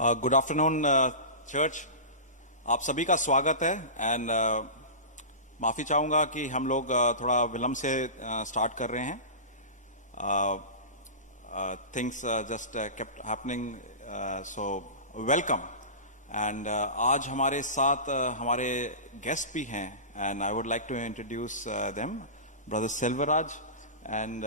Good afternoon church, आप सभी का स्वागत है। एंड माफ़ी चाहूँगा कि हम लोग थोड़ा विलम्ब से स्टार्ट कर रहे हैं। Things just kept happening, so welcome. And आज हमारे साथ हमारे गेस्ट भी हैं, and I would like to introduce them. Brother Selvaraj and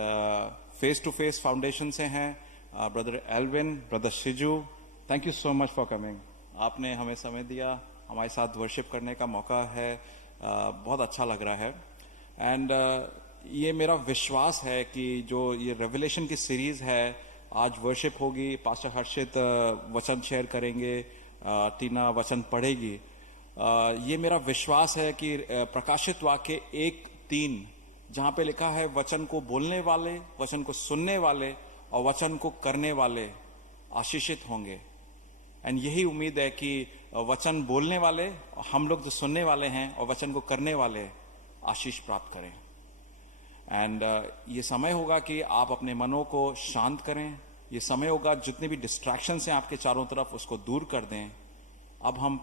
Face to Face Foundation से हैं brother Elvin, brother Shiju. Thank you so much for coming. आपने हमें समय दिया, हमारे साथ वर्शिप करने का मौका है, बहुत अच्छा लग रहा है। एंड ये मेरा विश्वास है कि जो ये रेवलेशन की सीरीज है, आज वर्शिप होगी, पास्टर हर्षित वचन शेयर करेंगे, टीना वचन पढ़ेगी। ये मेरा विश्वास है कि प्रकाशित वाक्य 1:3 जहाँ पे लिखा है वचन को बोलने वाले, वचन को सुनने वाले और वचन को करने वाले आशीषित होंगे। एंड यही उम्मीद है कि वचन बोलने वाले, हम लोग जो सुनने वाले हैं और वचन को करने वाले आशीष प्राप्त करें। एंड ये समय होगा कि आप अपने मनों को शांत करें। ये समय होगा जितने भी डिस्ट्रैक्शंस हैं आपके चारों तरफ, उसको दूर कर दें। अब हम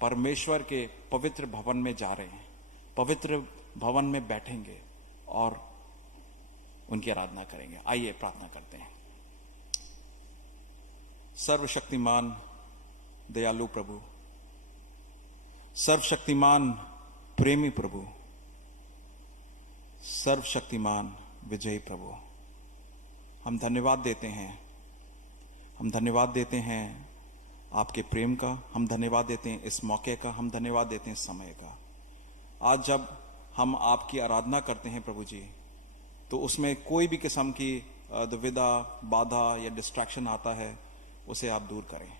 परमेश्वर के पवित्र भवन में जा रहे हैं, पवित्र भवन में बैठेंगे और उनकी आराधना करेंगे। आइए प्रार्थना करते हैं। सर्वशक्तिमान दयालु प्रभु, सर्वशक्तिमान प्रेमी प्रभु, सर्वशक्तिमान विजयी प्रभु, हम धन्यवाद देते हैं। हम धन्यवाद देते हैं आपके प्रेम का, हम धन्यवाद देते हैं इस मौके का, हम धन्यवाद देते हैं इस समय का। आज जब हम आपकी आराधना करते हैं प्रभु जी, तो उसमें कोई भी किस्म की दुविधा, बाधा या डिस्ट्रैक्शन आता है, उसे आप दूर करें।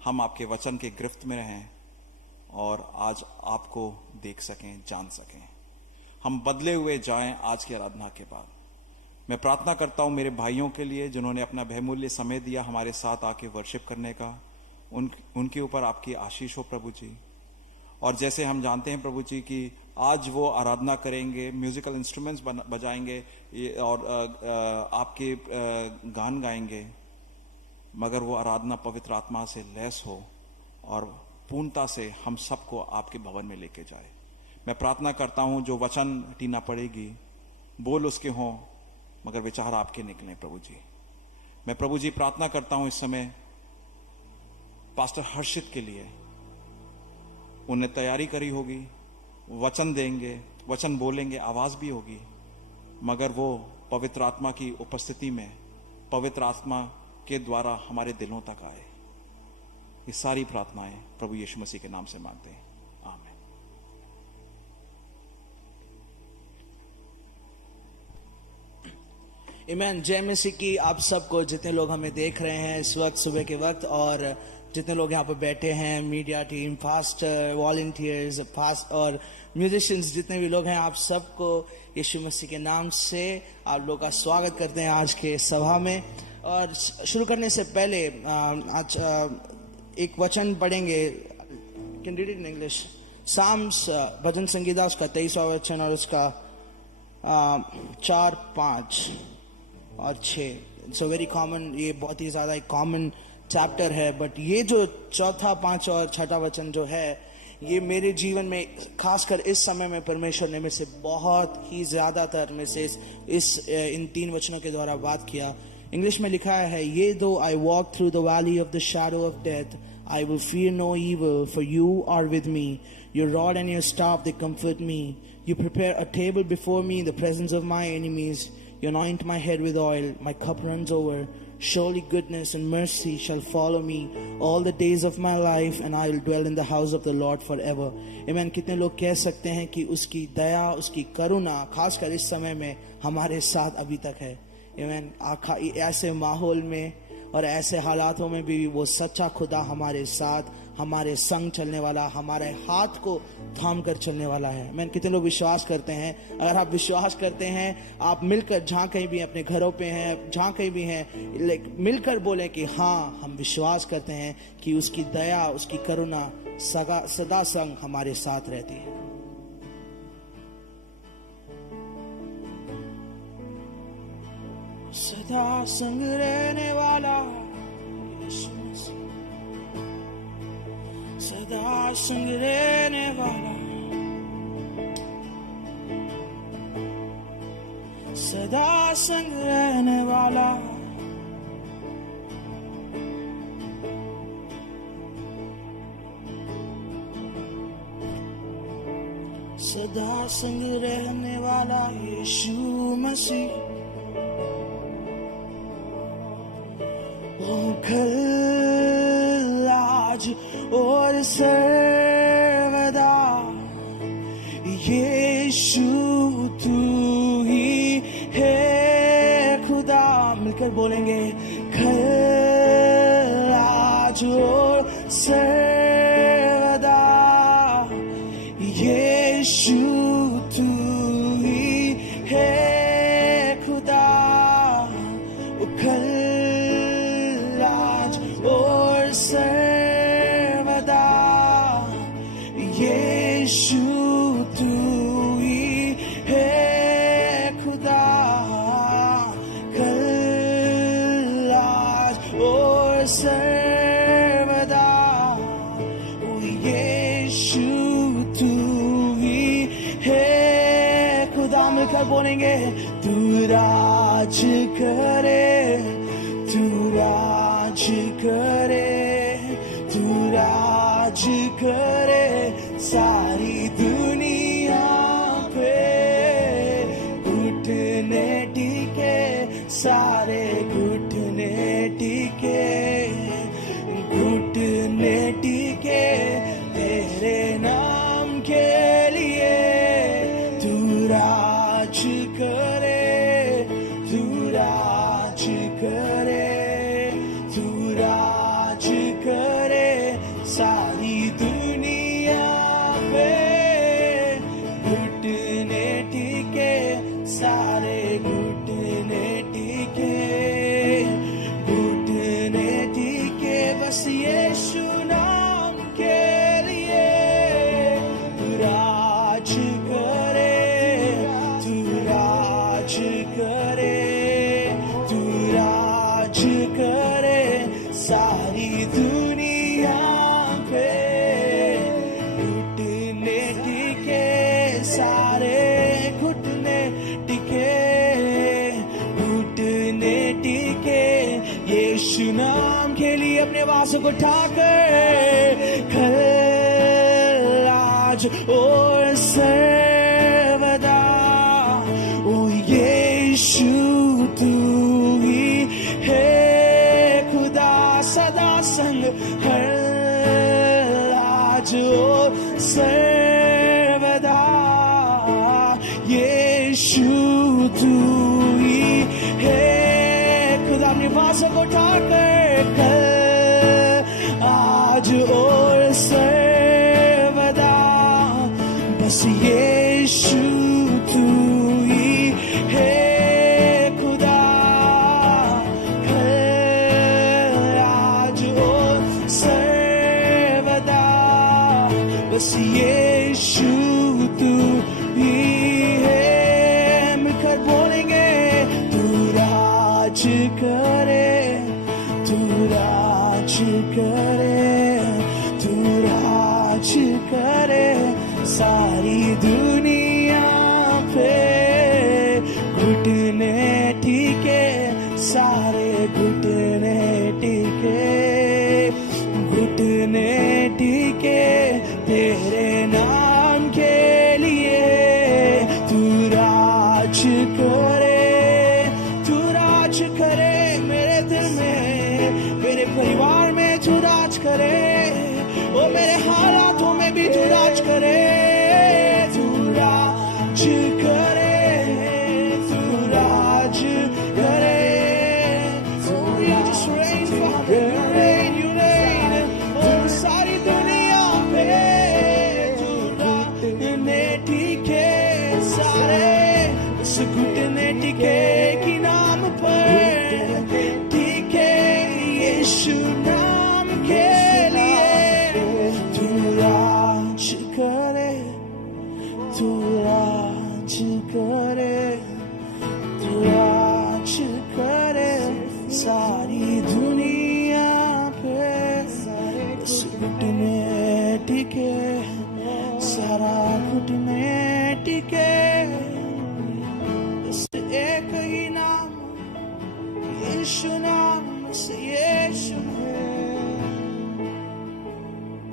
हम आपके वचन के गिरफ्त में रहें और आज आपको देख सकें, जान सकें। हम बदले हुए जाएं आज की आराधना के बाद। मैं प्रार्थना करता हूं मेरे भाइयों के लिए जिन्होंने अपना बहुमूल्य समय दिया हमारे साथ आके वर्शिप करने का। उनके ऊपर आपकी आशीष हो प्रभु जी। और जैसे हम जानते हैं प्रभु जी कि आज वो आराधना करेंगे, म्यूजिकल इंस्ट्रूमेंट्स बजाएंगे और आपके गान गाएंगे, मगर वो आराधना पवित्र आत्मा से लैस हो और पूर्णता से हम सबको आपके भवन में लेके जाए। मैं प्रार्थना करता हूं जो वचन टीना पढ़ेगी, बोल उसके हों मगर विचार आपके निकलें प्रभु जी। मैं प्रभु जी प्रार्थना करता हूं इस समय पास्टर हर्षित के लिए। उन्हें तैयारी करी होगी, वचन देंगे, वचन बोलेंगे, आवाज भी होगी, मगर वो पवित्र आत्मा की उपस्थिति में, पवित्र आत्मा के द्वारा हमारे दिलों तक आए। ये सारी प्रार्थनाएं प्रभु यीशु मसीह के नाम से मांगते हैं, आमीन। आमीन। जय मसीह की आप सबको, जितने लोग हमें देख रहे हैं इस वक्त सुबह के वक्त, और जितने लोग यहाँ पर बैठे हैं, media team, faster, volunteers, fast और म्यूजिशियंस, जितने भी लोग हैं, आप सबको यीशु मसीह के नाम से आप लोग का स्वागत करते हैं आज के सभा में। और शुरू करने से पहले आज एक वचन पढ़ेंगे। Can read it in English. Psalms भजन संगीता उसका 23वां वचन और उसका 4, 5 और 6। सो वेरी कॉमन, ये बहुत ही ज्यादा एक कॉमन चैप्टर है, बट ये जो 4, 5 और 6 वचन जो है, ये मेरे जीवन में खासकर इस समय में परमेश्वर ने मेरे से बहुत ही ज्यादातर में से इन 3 वचनों के द्वारा बात किया। इंग्लिश में लिखा है, ये दो I walk through the valley of the shadow of death, I will fear no evil, for you are with me. Your rod and your staff, they comfort me. You prepare a table before me in the presence of my enemies. You anoint my head with oil, my cup runs over. Surely goodness and mercy shall follow me all the days of my life, and I will dwell in the house of the Lord forever. Amen. कितने लोग कह सकते हैं कि उसकी दया, उसकी करुणा खासकर इस समय में हमारे साथ अभी तक है। Amen. ऐसे माहौल में और ऐसे हालातों में भी वो सच्चा खुदा हमारे साथ, हमारे संग चलने वाला, हमारे हाथ को थाम कर चलने वाला है। मैं कितने लोग विश्वास करते हैं? अगर आप विश्वास करते हैं, आप मिलकर जहाँ कहीं भी अपने घरों पे हैं, जहाँ कहीं भी हैं, मिलकर बोले कि हाँ, हम विश्वास करते हैं कि उसकी दया, उसकी करुणा सदा संग हमारे साथ रहती है। सदा संग रहने वाला यीशु मसीह। सदा संग रहने वाला, सदा संग रहने वाला, सदा संग रहने वाला यीशु मसीह। कल आज और सर्वदा यीशु तू ही है खुदा। मिलकर बोलेंगे कल आज और सर्वदा यीशु तू ही है खुदा। कल आज और सर्वदा यीशु तू ही है खुदा। कल आज और सर्वदा यीशु तू ही है खुदा। मिलकर बोलेंगे तू राज करे, तू राज करे, तू राज करे सारी दुनिया पे। घुटने टिके सारे घुटने टिके, घुटने टिके तेरे नाम के लिए। तू राज करे, तू राज करे, तू राज करे सारी दुनिया पे। घुटने टिके सारे घुटने टिके, घुटने टिके बस यीशु नाम के लिए। तू राज करे, तू राज करे, तू राज करे सारी दुनिया पे। घुटने टिके सारे घुटने टिके, घुटने टिके यीशु नाम के लिए। अपने आवाज़ों को उठाकर कल आज और सर्वदा ओ यीशु तू ही है खुदा। सदा संग हर आज और सर्वदा यीशु तू ही है खुदा। अपनी आवाज़ों को उठाकर कल आज और सर्वदा बस यीशु तू ही है खुदा। कल आज और सर्वदा बस यीशु तू ही है। मिलकर बोलेंगे तू राज करे, तू राज करे, तू राज करे सारी दुनिया पे। घुटने टिके सारे घुटने टिके, घुटने टिके तेरे नाम के लिए। तू राज करे, तू राज करे मेरे दिल में, मेरे परिवार में तू राज करे, ओ मेरे हालातों में भी तू राज करे। तू राज करे, तू राज करे। So you just reign forever, you reign, you reign over सारी दुनिया पे। तू घुटने टिके सारे उस घुटने टिके की नाम पर टिके यीशु नाम के टिके, सारा घुटने टिके, बस एक ही नाम, यीशु नाम, बस यीशु है।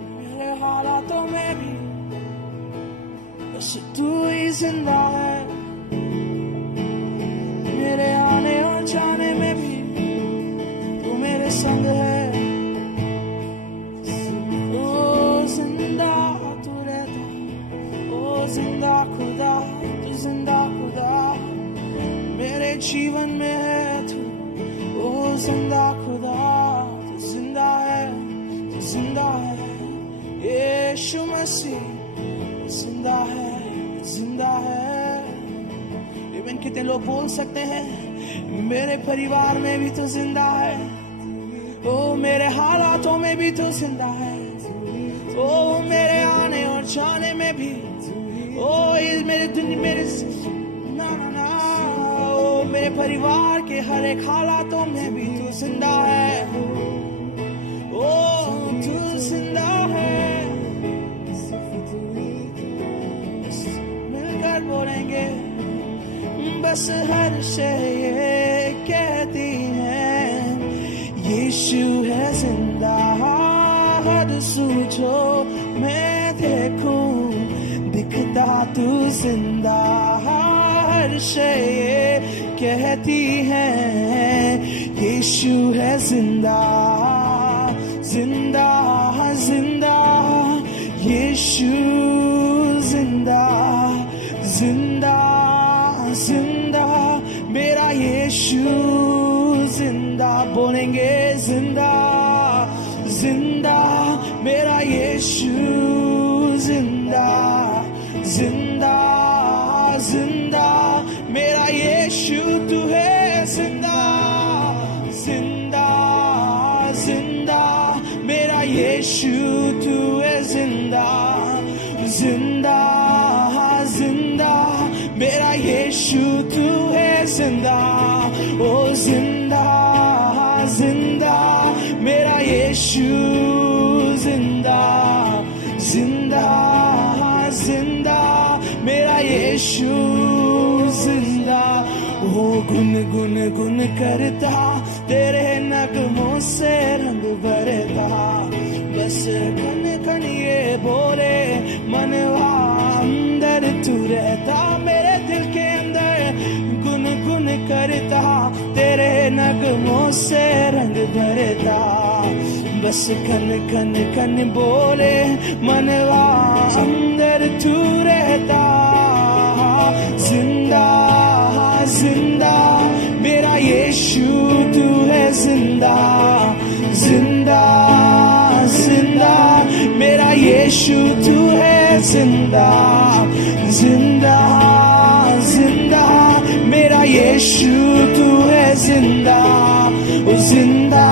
मेरे हालातों में भी बस तू ही जिंदा है, मेरे आने और जाने में भी तू मेरे संग है। ओ जिंदा तू रहता, ओ जिंदा खुदा, तू जिंदा खुदा मेरे जीवन में है तू। ओ जिंदा खुदा, तू जिंदा है, तू जिंदा है। यीशु मसीह जिंदा है, जिंदा है। इवन कितने लोग बोल सकते हैं मेरे परिवार में भी तो जिंदा है, ओ मेरे हालातों में भी तो जिंदा है, ओ मेरे आने और जाने में भी, ओ मेरे ना ना ना, ओ मेरे परिवार के हर एक हालातों में भी तो जिंदा है, ओ तू जिंदा है। मिलकर बोलेंगे बस हर शय कहती है यीशु है जिंदा। हर सूझो मैं देखूं दिखता तू जिंदा। हर शय कहती है यीशु है जिंदा, जिंदा जिंदा यीशु जिंदा, जिंदा जिंदा मेरा यीशु जिंदा। बोलेंगे जिंदा, जिंदा मेरा यीशु जिंदा, जिंदा जिंदा मेरा यीशु तू है जिंदा, जिंदा जिंदा मेरा यीशु तू है जिंदा, जिंदा जिंदा मेरा यीशु तू है जिंदा। ओ जिंदा जिंदा मेरा यीशु जिंदा, जिंदा जिंदा मेरा यीशु जिंदा। ओ गुन गुन गुन करता तेरे नगमों से रंग भरता, बस कन कन ये बोले मनवा अंदर तू रहता। मेरे दिल के अंदर गुन गुन करता तेरे नगमों से रंग भरता, बस कन कन कन बोले मनवा अंदर तू रहता। जिंदा जिंदा मेरा यीशु तू है जिंदा, जिंदा जिंदा मेरा यीशु तू है जिंदा, जिंदा जिंदा मेरा यीशु तू है जिंदा। ओ जिंदा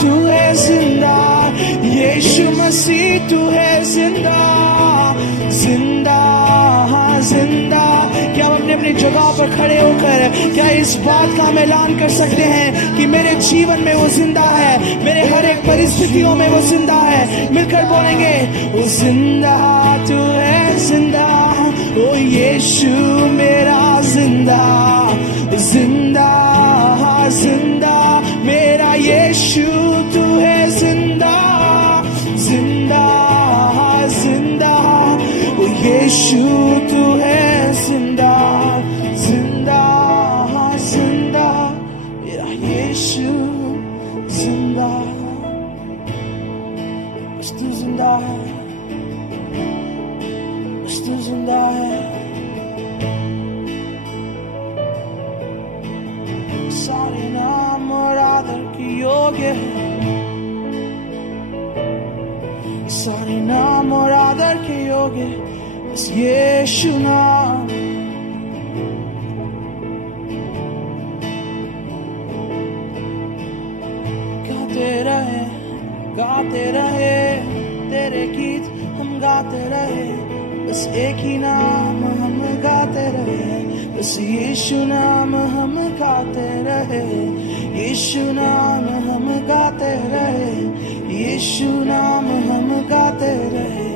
तू है जिंदा, यीशु मसीह तू है जिंदा, जिंदा जिंदा। क्या हम अपने अपनी जगह पर खड़े होकर क्या इस बात का हम ऐलान कर सकते हैं कि मेरे जीवन में वो जिंदा है, मेरे हर एक परिस्थितियों में वो जिंदा है। मिलकर बोलेंगे वो जिंदा तू है जिंदा, ओ यीशु मेरा जिंदा, जिंदा जिंदा मेरा यीशु तू है जिंदा, जिंदा जिंदा ओ यीशु तू है जिंदा, जिंदा जिंदा मेरा यीशु जिंदा। बस तू जिंदा है, बस तू जिंदा है। सारे नाम और आदर की योग्य है, सारे नाम और आदर के योग्य बस यीशु नाम। गाते रहे तेरे गीत हम गाते रहे, बस एक ही नाम हम गाते रहे, बस यीशु नाम हम गाते रहे, यीशु नाम हम गाते रहे, यीशु नाम हम गाते रहे।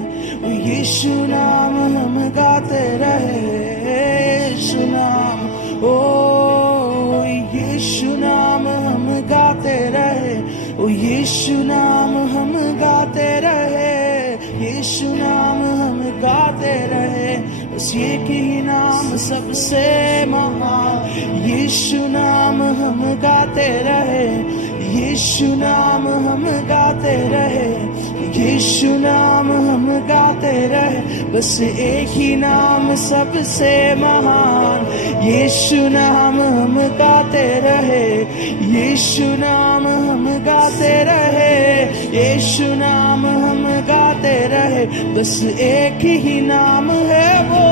गाते रहे, यीशु नाम हम गाते रहे, बस एक ही नाम सबसे महान, यीशु नाम हम गाते रहे, यीशु नाम हम गाते रहे, यीशु नाम हम गाते रहे, बस एक ही नाम सबसे महान, यीशु नाम हम गाते रहे, यीशु नाम हम गाते रहे, यीशु नाम हम गाते रहे, बस एक ही नाम है वो,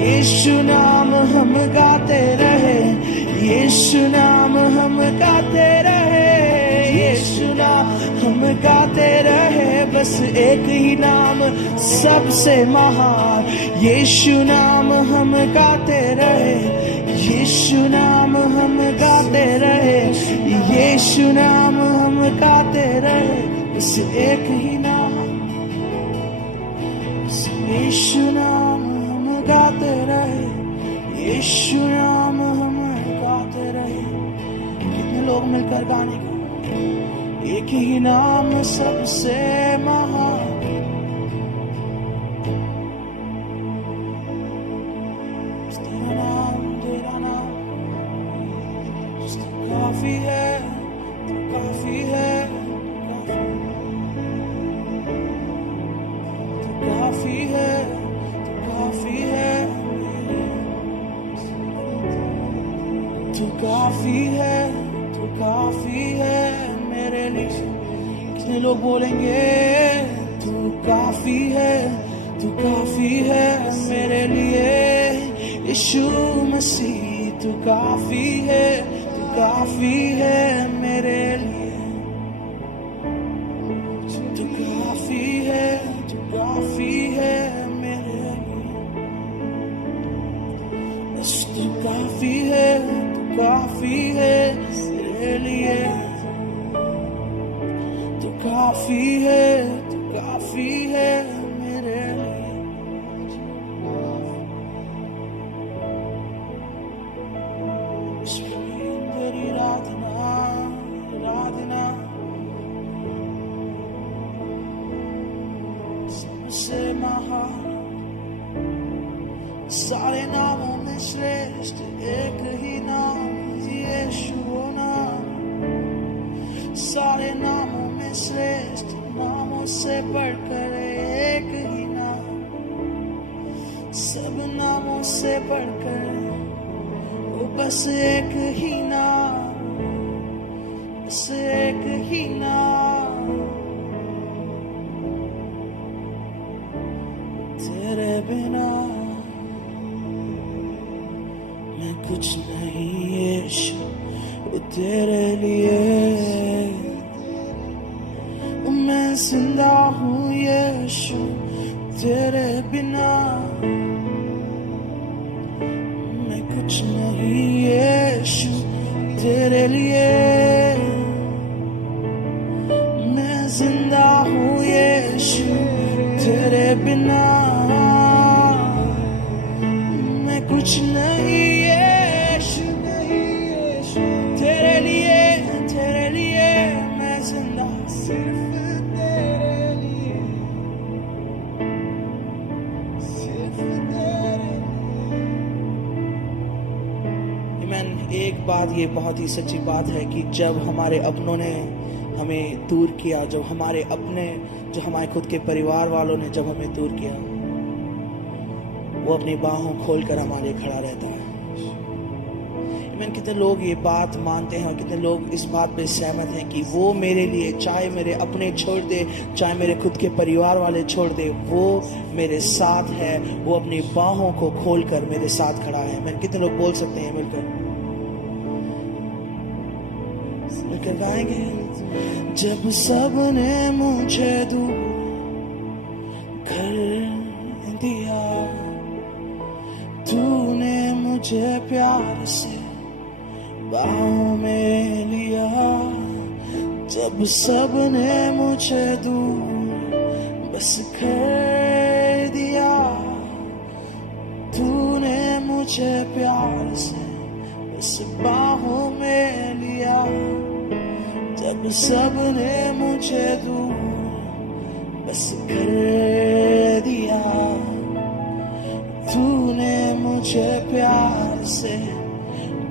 यीशु नाम हम गाते रहे, यीशु नाम हम गाते रहे, यीशु नाम हम गाते रहे, बस एक ही नाम सबसे महान, यीशु नाम हम गाते रहे, यीशु नाम हम गाते रहे, यीशु नाम हम गाते रहे, बस एक ही नाम, बस यीशु नाम हम गाते रहे, यीशु नाम हम गाते रहे। कितने लोग मिलकर गाने का, एक ही नाम सबसे महान, तेरा नाम काफी है, काफी है, काफी है, काफी है, तू काफी है, तू काफी है मेरे लिए। कितने लोग बोलेंगे तू काफी है, तू काफी है मेरे लिए, यीशु मसीह तू काफी है, तू काफी है मेरे लिए, तू काफी है, तू काफी है मेरे लिए, तू काफी है, तू काफी है मेरे लिए, तू काफी है, तू काफी है मेरे लिए। तेरी आराधना, आराधना सबसे महान, सारे नामों में श्रेष्ठ एक ही नाम, यीशु नाम, सारे नामों में श्रेष्ठ, नामों से बढ़कर एक ही नाम, सब नामों से बढ़कर वो बस एक ही नाम, बस एक ही नाम, तेरे बिना मैं कुछ नहीं यीशु, तेरे लिए मैं जिंदा हूँ यीशु, तेरे बिना मैं कुछ नहीं यीशु, तेरे लिए मैं जिंदा हूँ यीशु, तेरे बिना मैं कुछ नहीं यीशु, तेरे लिए मैं जिंदा, सिर्फ तेरे लिए, सिर्फ तेरे लिए। एक बात, ये बहुत ही सच्ची बात है कि जब हमारे अपनों ने हमें दूर किया, जब हमारे अपने, जो हमारे खुद के परिवार वालों ने जब हमें दूर किया, वो अपनी बाहों खोलकर हमारे खड़ा रहता है। कितने लोग ये बात मानते हैं और कितने लोग इस बात पे सहमत हैं कि वो मेरे लिए, चाहे मेरे अपने छोड़ दे, चाहे मेरे खुद के परिवार वाले छोड़ दे, वो मेरे साथ है, वो अपनी बाहों को खोलकर मेरे साथ खड़ा है। मैं कितने लोग बोल सकते हैं मिलकर गाएंगे? जब सबने मुझे दूर कर दिया, तूने मुझे प्यार से बाहों में लिया। जब सबने मुझे दूर बस कर दिया, तूने मुझे प्यार से बस बाहों में लिया। जब सबने मुझे दूर कर दिया, तूने मुझे प्यार से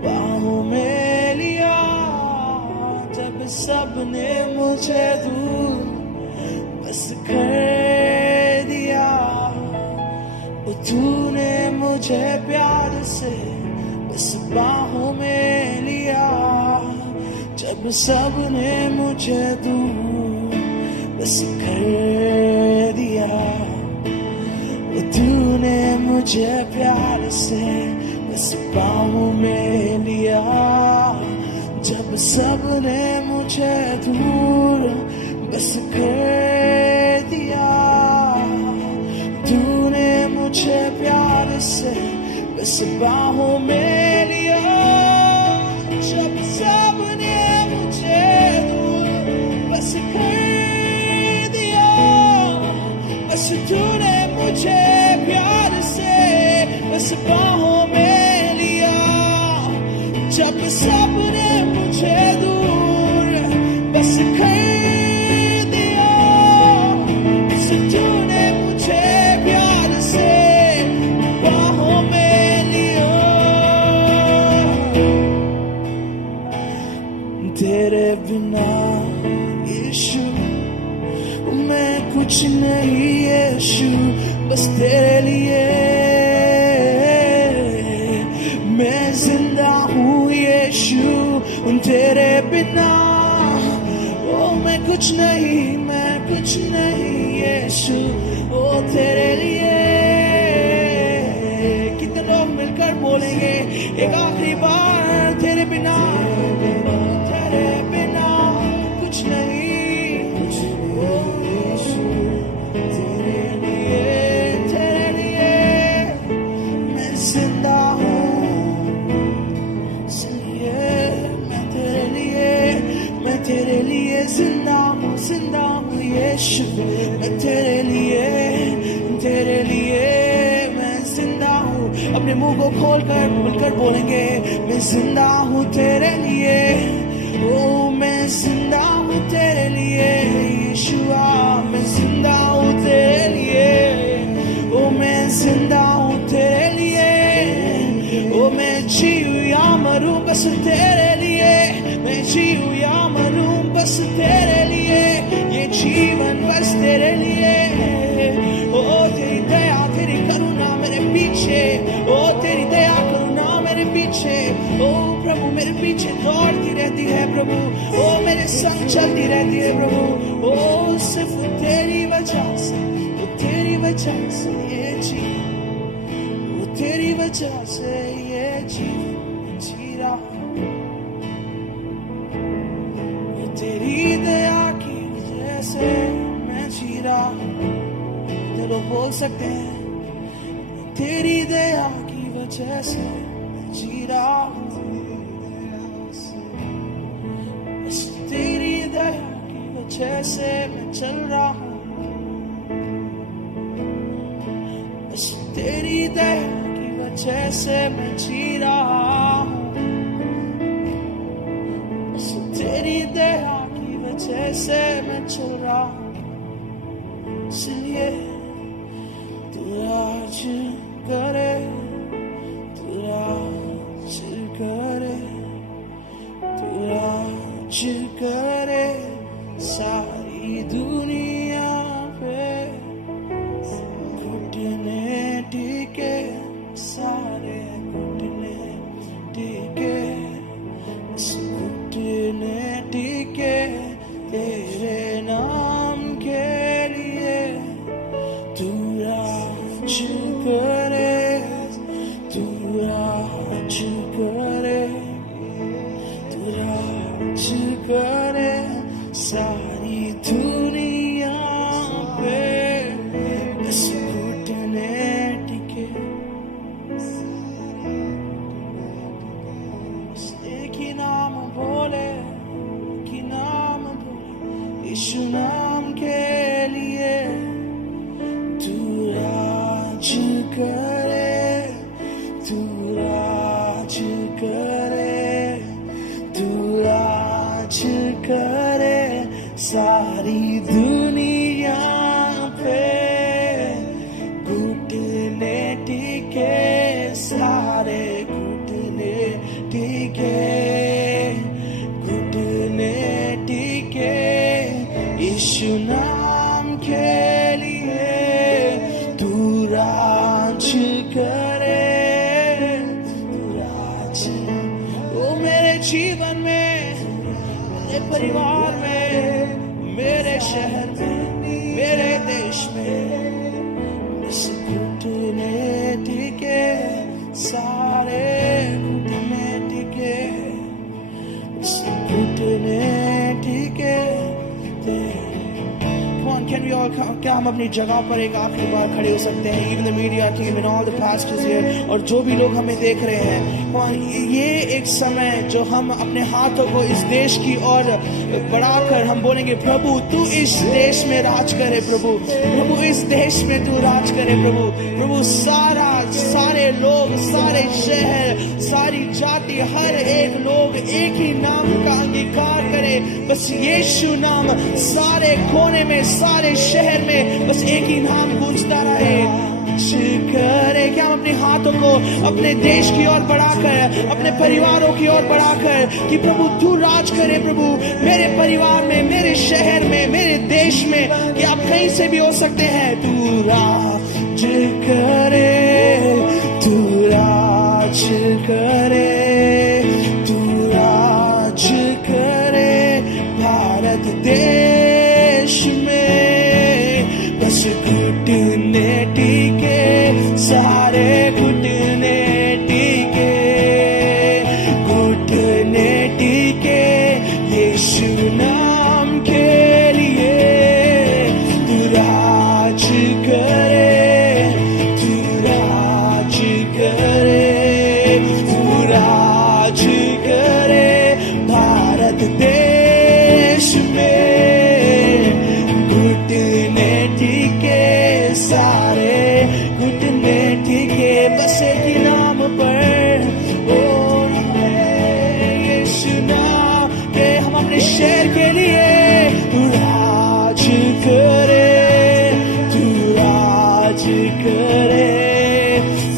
बाहों में लिया। जब सबने मुझे दूर बस कर दिया, तूने मुझे प्यार से बस बाहों में लिया। जब सबने मुझे दूर बस कर दिया, तूने मुझे प्यार से बस बाहों में लिया। जब सबने मुझे दूर बस कर दिया, तूने मुझे प्यार से बस बाहों में लिया। जब सबने मुझे दूर बस कर दिया, बस तूने मुझे प्यार से बस बाहों में लिया। जब सबने मुझे दूर बस कर दिया, बस तूने मुझे प्यार से बाहों में लिया। तेरे बिना यीशु मैं कुछ नहीं यीशु, बस तेरे लिए मैं जिंदा हूँ यीशु। तेरे बिना ओ मैं कुछ नहीं यीशु, ओ तेरे लिए। कितने लोग मिलकर बोलेंगे एक आखिरी बार, तेरे बिना कुछ नहीं, ओ यीशु तेरे लिए मैं जिंदा हूँ। तेरे लिए जिंदा हूँ यीशु। मैं तेरे लिए मैं जिंदा हूँ। अपने मुंह को खोलकर मिलकर बोलेंगे, मैं जिंदा हूँ तेरे लिए। ओ मैं जिंदा हूँ तेरे लिए यीशुआ, मैं जिंदा हूँ तेरे लिए। ओ मैं जिंदा हूँ तेरे लिए। ओ मैं जीऊँ या मरूं बस तेरे लिए। मैं जीऊँ या मरूं बस तेरे लिए। ये जीवन बस तेरे लिए। ओ तेरी दया तेरी करुणा मेरे पीछे, ओ तेरी दया करुणा मेरे पीछे। ओ प्रभु मेरे पीछे दौड़ती रहती है प्रभु, ओ मेरे संग चलती रहती है प्रभु। ओ सिर्फ तेरी वजह से, तेरी वजह से ये जीवन, वो तेरी वजह से ये जीवन जी रहा हूं। तेरी दया की वजह से मैं जी रहा हूँ। चलो बोल सकते हैं, तेरी दया की वजह से मैं जी रहा हूँ। बस तेरी दया की वजह से मैं चल रहा हूँ। बस तेरी दया की वजह से मैं जी रहा हूँ। तेरी दया की वजह से मैं चल रहा हूँ। इसलिए तू राज करे, तू राज करे, तू राज करे सारी दुनिया पे। घुटने टिके सारे घुटने टिके, घुटने टिके तेरे नाम के लिए। तू राज करे, तू राज करे, तू राज करे सारी दुनिया पे। बस घुटने टिके, एक ही नाम बोले, कि नाम बोले यीशु नाम के लिए। तू राज करे, तू राज करे, तू राज करे सारी दुनिया पे। यीशु नाम के लिए तू राज करे, तू राज ओ मेरे जीवन में, मेरे परिवार में, मेरे शहर में, मेरे देश में। इस घुटने टिके, सारे घुटने टिके, इस घुटने टिके। Can we all come? क्या हम अपनी जगह पर एक आखिरी बार खड़े हो सकते हैं? Even the media team and all the pastors here, और जो भी लोग हमें देख रहे हैं, और ये एक समय जो हम अपने हाथों को इस देश की ओर बढ़ाकर हम बोलेंगे, प्रभु तू इस देश में राज करे, प्रभु प्रभु इस देश में तू राज करे, प्रभु प्रभु सारे लोग, सारे शहर, सारी जाति, हर एक लोग एक ही नाम का अंगीकार करे, बस यीशु नाम सारे कोने में, सारे शहर में बस एक ही नाम गूंजता रहे। करे क्या हम अपने हाथों को अपने देश की ओर बढ़ाकर, अपने परिवारों की ओर बढ़ाकर कि प्रभु तू राज करे, प्रभु मेरे परिवार में, मेरे शहर में, मेरे देश में, कि आप कहीं से भी हो सकते हैं। तू राज करे, तू राज करे, तू राज करे भारत देश में। बस घुटने टिके, सारे घुटने टिके, घुटने टिके यीशु नाम के लिए। तू राज करे, तू राज करे, तू राज करे भारत देश में। घुटने टिके, सारे घुटने टिके, बस एक ही नाम पर, ओ यीशु नाम के। हम अपने शहर के लिए तू राज करे, तू राज करे,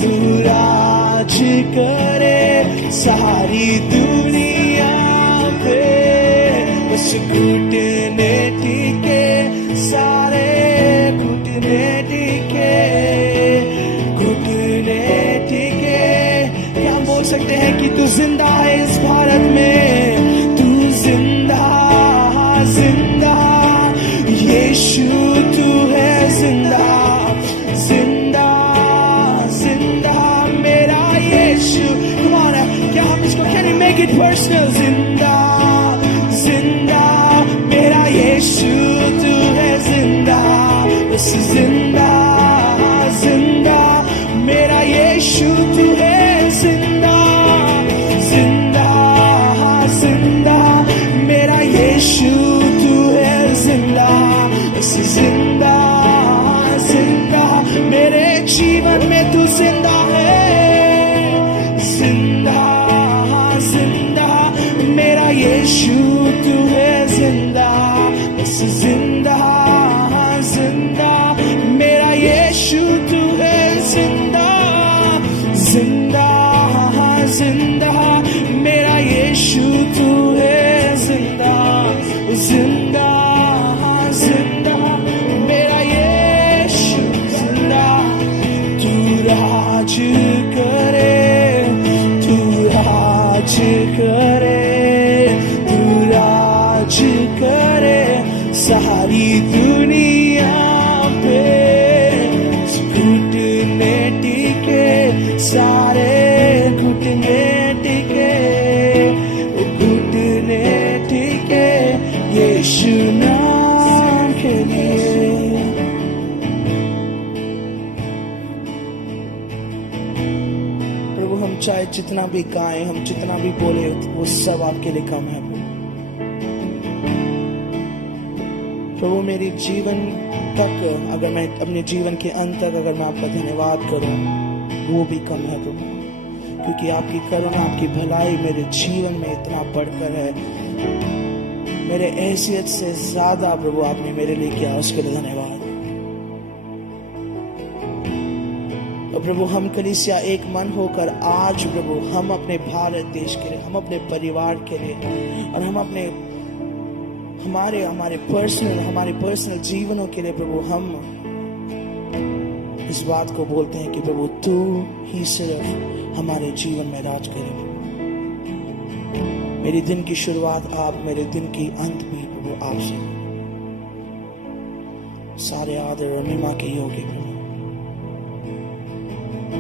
तू राज करे सारी दुनिया पे। बस घुटने टिके, सारे घुटने टिके, घुटने टिके। क्या हम बोल सकते हैं कि तू जिंदा है इस भारत में? तू जिंदा, जिंदा यीशु, तू है जिंदा, जिंदा, जिंदा मेरा यीशु। Come on, क्या हम इसको, can you make it personal? जिंदा, जिंदा मेरा यीशु, तू है जिंदा, बस जिंदा, जिंदा मेरा यीशु, तू है जिंदा, जिंदा, जिंदा मेरा यीशु, तू है जिंदा, बस जिंदा, जिंदा मेरे जीवन में तू जिंदा है, जिंदा, जिंदा मेरा यीशु, तू है जिंदा, बस जिंदा, जिंदा मेरा यीशु, तू है जिंदा, जिंदा, जिंदा मेरा यीशु, तू है जिंदा, जिंदा, जिंदा मेरा यीशु, जिंदा। तू राज करे, तू राज करे, तू राज करे सारी दुनिया पे। घुटने टिके, सारे घुटने टिके, घुटने टिके यीशु नाम के लिए। प्रभु हम चाहे जितना भी गाएं, हम जितना भी बोले, वो सब आपके लिए कम है। प्रभु मेरे जीवन तक, अगर मैं अपने जीवन के अंत तक अगर मैं आपका धन्यवाद करूं, वो भी कम है प्रभु, क्योंकि आपकी करुणा, आपकी भलाई मेरे जीवन में इतना बढ़कर है। मेरे हैसियत से ज्यादा प्रभु आपने मेरे लिए किया, उसके लिए धन्यवाद। और प्रभु हम कलीसिया एक मन होकर आज प्रभु हम अपने भारत देश के लिए, हम अपने परिवार के लिए, और हम अपने हमारे पर्सनल जीवनों के लिए प्रभु हम इस बात को बोलते हैं कि प्रभु तू ही सिर्फ हमारे जीवन में राज करे। मेरे दिन की शुरुआत आप, मेरे दिन की अंत भी प्रभु आपसे। सारे आदर और महिमा के योग्य प्रभु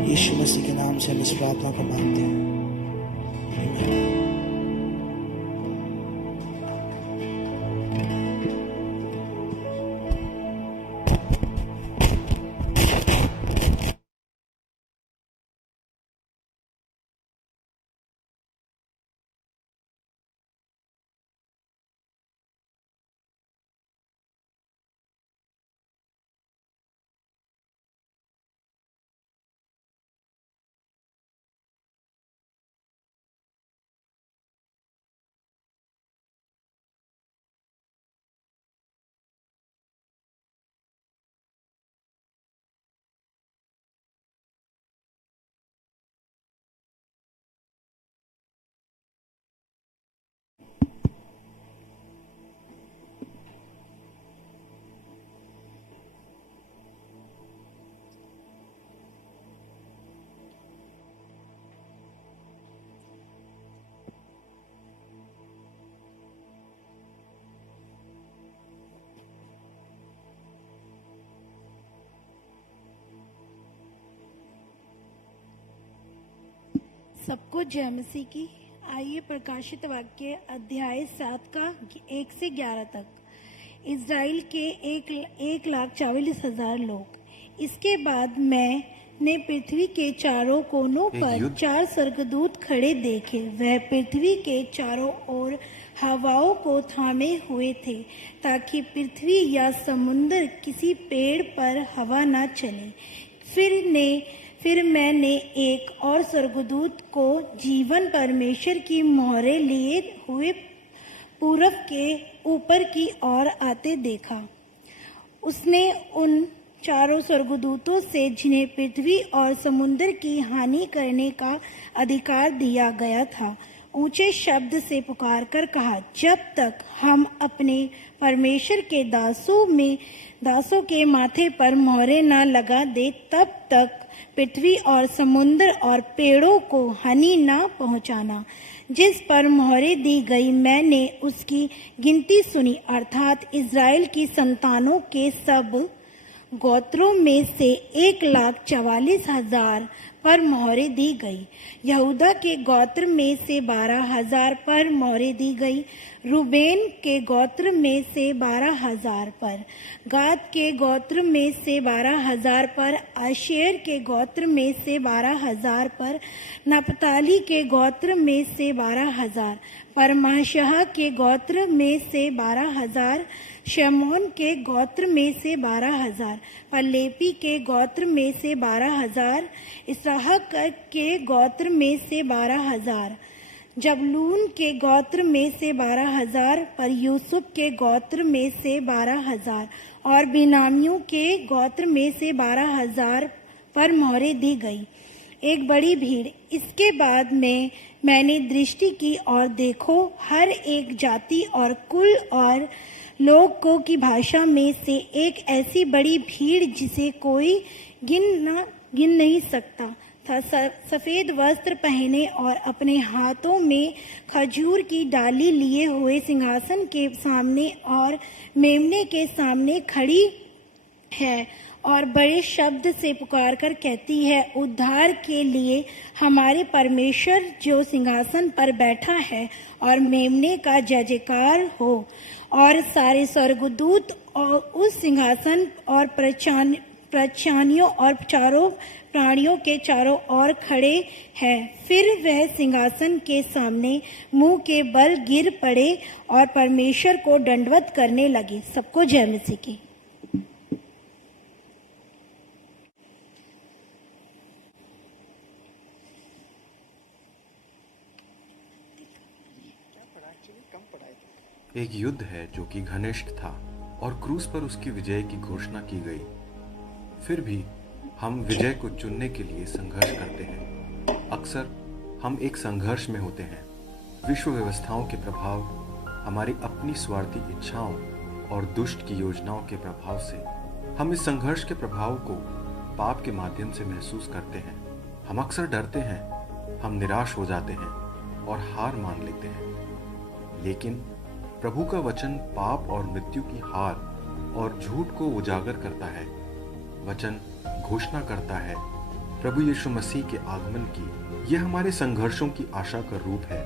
यीशु मसीह के नाम से हम इस प्रार्थना को मांगते हैं। आमीन। सबको जय मसीह की। आइए प्रकाशित वाक्य अध्याय 7 का 1 से 11 तक। इज़राइल के 1,40,000 लोग। इसके बाद मैंने पृथ्वी के चारों कोनों पर 4 स्वर्गदूत खड़े देखे। वह पृथ्वी के चारों ओर हवाओं को थामे हुए थे, ताकि पृथ्वी या समुद्र किसी पेड़ पर हवा न चले। फिर मैंने एक और स्वर्गदूत को जीवन परमेश्वर की मोहरें लिए हुए पूरब के ऊपर की ओर आते देखा। उसने उन चारों स्वर्गदूतों से, जिन्हें पृथ्वी और समुद्र की हानि करने का अधिकार दिया गया था, ऊंचे शब्द से पुकार कर कहा, जब तक हम अपने परमेश्वर के दासों के माथे पर मोहरें न लगा दे, तब तक पृथ्वी और समुद्र और पेड़ों को हानि न पहुंचाना। जिस पर मोहरें दी गई, मैंने उसकी गिनती सुनी, अर्थात इज़राइल की संतानों के सब गोत्रों में से 1,44,000 पर मोहरें दी गई। यहूदा के गोत्र में से 12,000 पर मोहरें दी गई। रूबेन के गोत्र में से 12,000 पर, गाद के गोत्र में से 12,000 पर, आशेर के गोत्र में से 12,000 पर, नप्ताली के गोत्र में से 12,000 पर, महशहा के गोत्र में से 12,000, शमोन के गोत्र में से 12,000 पर, लेपी के गोत्र में से 12,000, इसहाक के गोत्र में से 12,000, जबलून के गोत्र में से 12,000 पर, यूसुफ के गोत्र में से 12,000 और बिन्यामीनियों के गोत्र में से 12,000 पर मोहरें दी गई। एक बड़ी भीड़। इसके बाद मैंने दृष्टि की और देखो, हर एक जाति और कुल और लोगों की भाषा में से एक ऐसी बड़ी भीड़ जिसे कोई गिन नहीं सकता था, सफेद वस्त्र पहने और अपने हाथों में खजूर की डाली लिए हुए सिंहासन के सामने और मेमने के सामने खड़ी है और बड़े शब्द से पुकार कर कहती है, उद्धार के लिए हमारे परमेश्वर जो सिंहासन पर बैठा है और मेमने का जय जयकार हो। और सारे स्वर्गदूत और उस सिंहासन और प्रचानियों और चारों प्राणियों के चारों ओर खड़े हैं। फिर वह सिंहासन के सामने मुंह के बल गिर पड़े और परमेश्वर को दंडवत करने लगे। सबको जय मसीह की। एक युद्ध है जो कि घनिष्ठ था और क्रूस पर उसकी विजय की घोषणा की गई। फिर भी हम विजय को चुनने के लिए संघर्ष करते हैं। अक्सर हम एक संघर्ष में होते हैं। विश्व व्यवस्थाओं के प्रभाव, हमारी अपनी स्वार्थी इच्छाओं और दुष्ट की योजनाओं के प्रभाव से हम इस संघर्ष के प्रभाव को पाप के माध्यम से महसूस करते हैं। हम अक्सर डरते हैं, हम निराश हो जाते हैं और हार मान लेते हैं। लेकिन प्रभु का वचन पाप और मृत्यु की हार और झूठ को उजागर करता है। वचन घोषणा करता है प्रभु यीशु मसीह के आगमन की। यह हमारे संघर्षों की आशा का रूप है।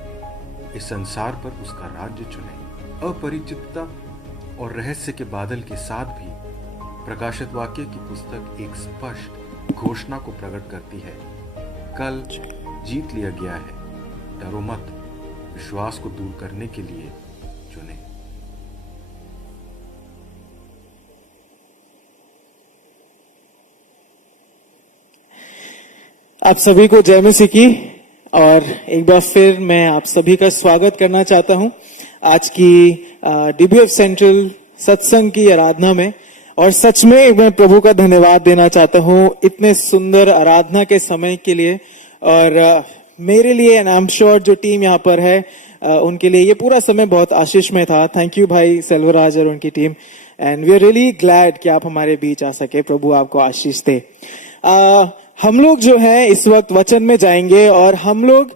इस संसार पर उसका राज्य चुने। अपरिचितता और रहस्य के बादल के साथ भी प्रकाशित वाक्य की पुस्तक एक स्पष्ट घोषणा को प्रकट करती है। कल जीत लिया गया है, डरो मत। विश्वास को दूर करने के लिए चुने। आप सभी को जय मसीह की। और एक बार फिर मैं आप सभी का स्वागत करना चाहता हूं आज की डीबीएफ सेंट्रल सत्संग की आराधना में। और सच में मैं प्रभु का धन्यवाद देना चाहता हूं इतने सुंदर आराधना के समय के लिए। और मेरे लिए एंड आई एम श्योर जो टीम यहाँ पर है उनके लिए ये पूरा समय बहुत आशीषमय था। थैंक यू भाई सेल्वराज और उनकी team. And we are really glad कि आप हमारे बीच आ सके। प्रभु आपको आशीष दे। हम लोग जो है इस वक्त वचन में जाएंगे और हम लोग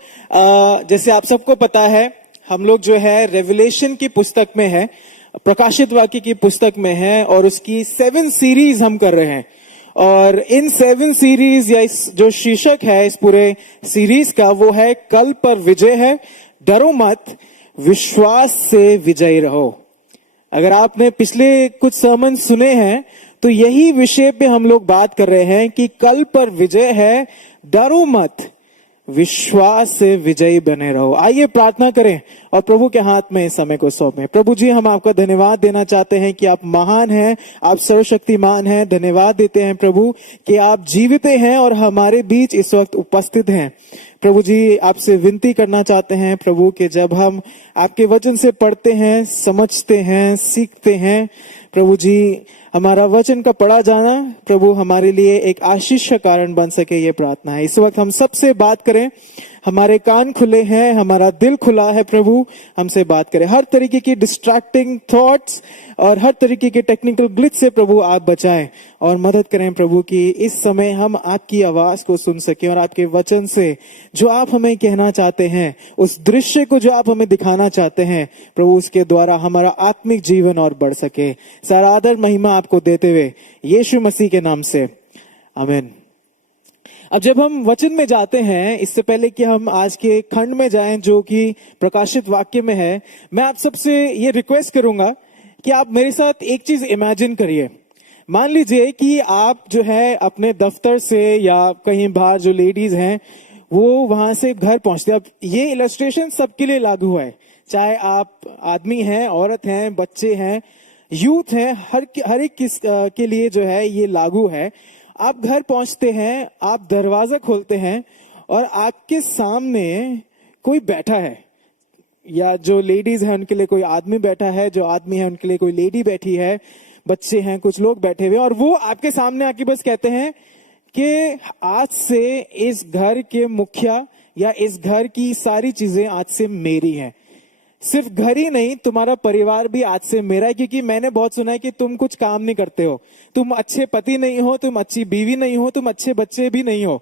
जैसे आप सबको पता है हम लोग जो है रेवलेशन की पुस्तक में है, प्रकाशित वाक्य की पुस्तक में है और उसकी 7 सीरीज हम कर रहे हैं। और इन 7 सीरीज या इस जो शीर्षक है इस पूरे सीरीज का वो है कल पर विजय है, डरो मत, विश्वास से विजयी रहो। अगर आपने पिछले कुछ सर्मन सुने हैं तो यही विषय पे हम लोग बात कर रहे हैं कि कल पर विजय है, डरो मत, विश्वास से विजयी बने रहो। आइए प्रार्थना करें और प्रभु के हाथ में इस समय को सौंपें। प्रभु जी, हम आपका धन्यवाद देना चाहते हैं कि आप महान हैं, आप सर्वशक्तिमान हैं। धन्यवाद देते हैं प्रभु कि आप जीवित हैं और हमारे बीच इस वक्त उपस्थित हैं। प्रभु जी, आपसे विनती करना चाहते हैं प्रभु कि जब हम आपके वचन से पढ़ते हैं, समझते हैं, सीखते हैं, प्रभु जी हमारा वचन का पढ़ा जाना प्रभु हमारे लिए एक आशीष का कारण बन सके, ये प्रार्थना है। इस वक्त हम सबसे बात करें, हमारे कान खुले हैं, हमारा दिल खुला है प्रभु, हमसे बात करें। हर तरीके की डिस्ट्रैक्टिंग थॉट्स और हर तरीके के टेक्निकल ग्लिच से प्रभु आप बचाएं और मदद करें प्रभु कि इस समय हम आपकी आवाज को सुन सकें और आपके वचन से जो आप हमें कहना चाहते हैं, उस दृश्य को जो आप हमें दिखाना चाहते हैं प्रभु, उसके द्वारा हमारा आत्मिक जीवन और बढ़ सके। सारा आदर महिमा आपको देते हुए यीशु मसीह के नाम से आमीन। अब जब हम वचन में जाते हैं, इससे पहले कि हम आज के खंड में जाएं जो कि प्रकाशित वाक्य में है, मैं आप सबसे ये रिक्वेस्ट करूंगा कि आप मेरे साथ एक चीज इमेजिन करिए। मान लीजिए कि आप जो है अपने दफ्तर से या कहीं बाहर जो लेडीज हैं वो वहां से घर पहुंचते हैं। अब ये इलस्ट्रेशन सबके लिए लागू है, चाहे आप आदमी हैं, औरत हैं, बच्चे हैं, यूथ हैं, हर एक किस के लिए जो है ये लागू है। आप घर पहुंचते हैं, आप दरवाजा खोलते हैं और आपके सामने कोई बैठा है, या जो लेडीज है उनके लिए कोई आदमी बैठा है, जो आदमी है उनके लिए कोई लेडी बैठी है, बच्चे हैं, कुछ लोग बैठे हुए, और वो आपके सामने आके बस कहते हैं कि आज से इस घर के मुखिया या इस घर की सारी चीजें आज से मेरी हैं। सिर्फ घर ही नहीं, तुम्हारा परिवार भी आज से मेरा है, क्योंकि मैंने बहुत सुना है कि तुम कुछ काम नहीं करते हो, तुम अच्छे पति नहीं हो, तुम अच्छी बीवी नहीं हो, तुम अच्छे बच्चे भी नहीं हो,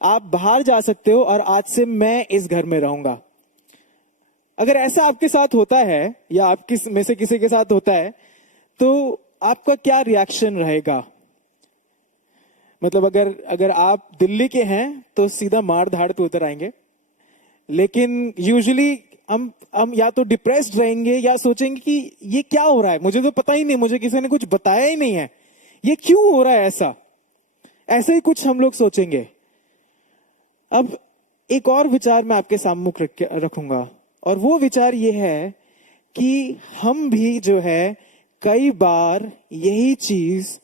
आप बाहर जा सकते हो और आज से मैं इस घर में रहूंगा। अगर ऐसा आपके साथ होता है या आप में से किसी के साथ होता है तो आपका क्या रिएक्शन रहेगा? मतलब अगर आप दिल्ली के हैं तो सीधा मार धाड़ पे उतर आएंगे, लेकिन यूजुअली हम या तो डिप्रेस्ड रहेंगे या सोचेंगे कि ये क्या हो रहा है, मुझे तो पता ही नहीं, मुझे किसी ने कुछ बताया ही नहीं है, ये क्यों हो रहा है ऐसा ही कुछ हम लोग सोचेंगे। अब एक और विचार मैं आपके सामने रखूंगा और वो विचार ये है कि हम भी जो है कई बार यही चीज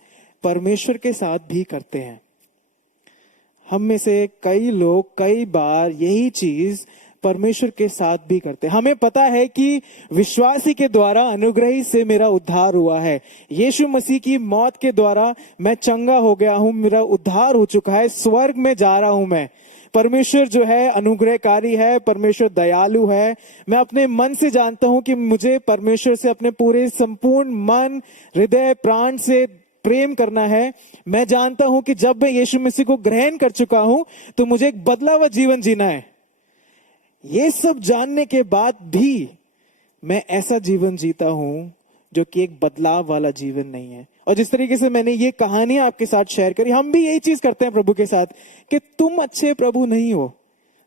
परमेश्वर के साथ भी करते हैं। हम में से कई लोग कई बार यही चीज परमेश्वर के साथ भी करते हैं। हमें पता है कि विश्वासी के द्वारा अनुग्रही से मेरा उद्धार हुआ है, यीशु मसीह की मौत के द्वारा मैं चंगा हो गया हूं, मेरा उद्धार हो चुका है, स्वर्ग में जा रहा हूं मैं। परमेश्वर जो है अनुग्रहकारी है, परमेश्वर दयालु है। मैं अपने मन से जानता हूं कि मुझे परमेश्वर से अपने पूरे संपूर्ण मन, हृदय, प्राण से प्रेम करना है। मैं जानता हूं कि जब मैं यीशु मसीह को ग्रहण कर चुका हूं तो मुझे एक बदला हुआ जीवन जीना है। ये सब जानने के बाद भी मैं ऐसा जीवन जीता हूं जो कि एक बदलाव वाला जीवन नहीं है। और जिस तरीके से मैंने ये कहानी आपके साथ शेयर करी, हम भी यही चीज करते हैं प्रभु के साथ कि तुम अच्छे प्रभु नहीं हो,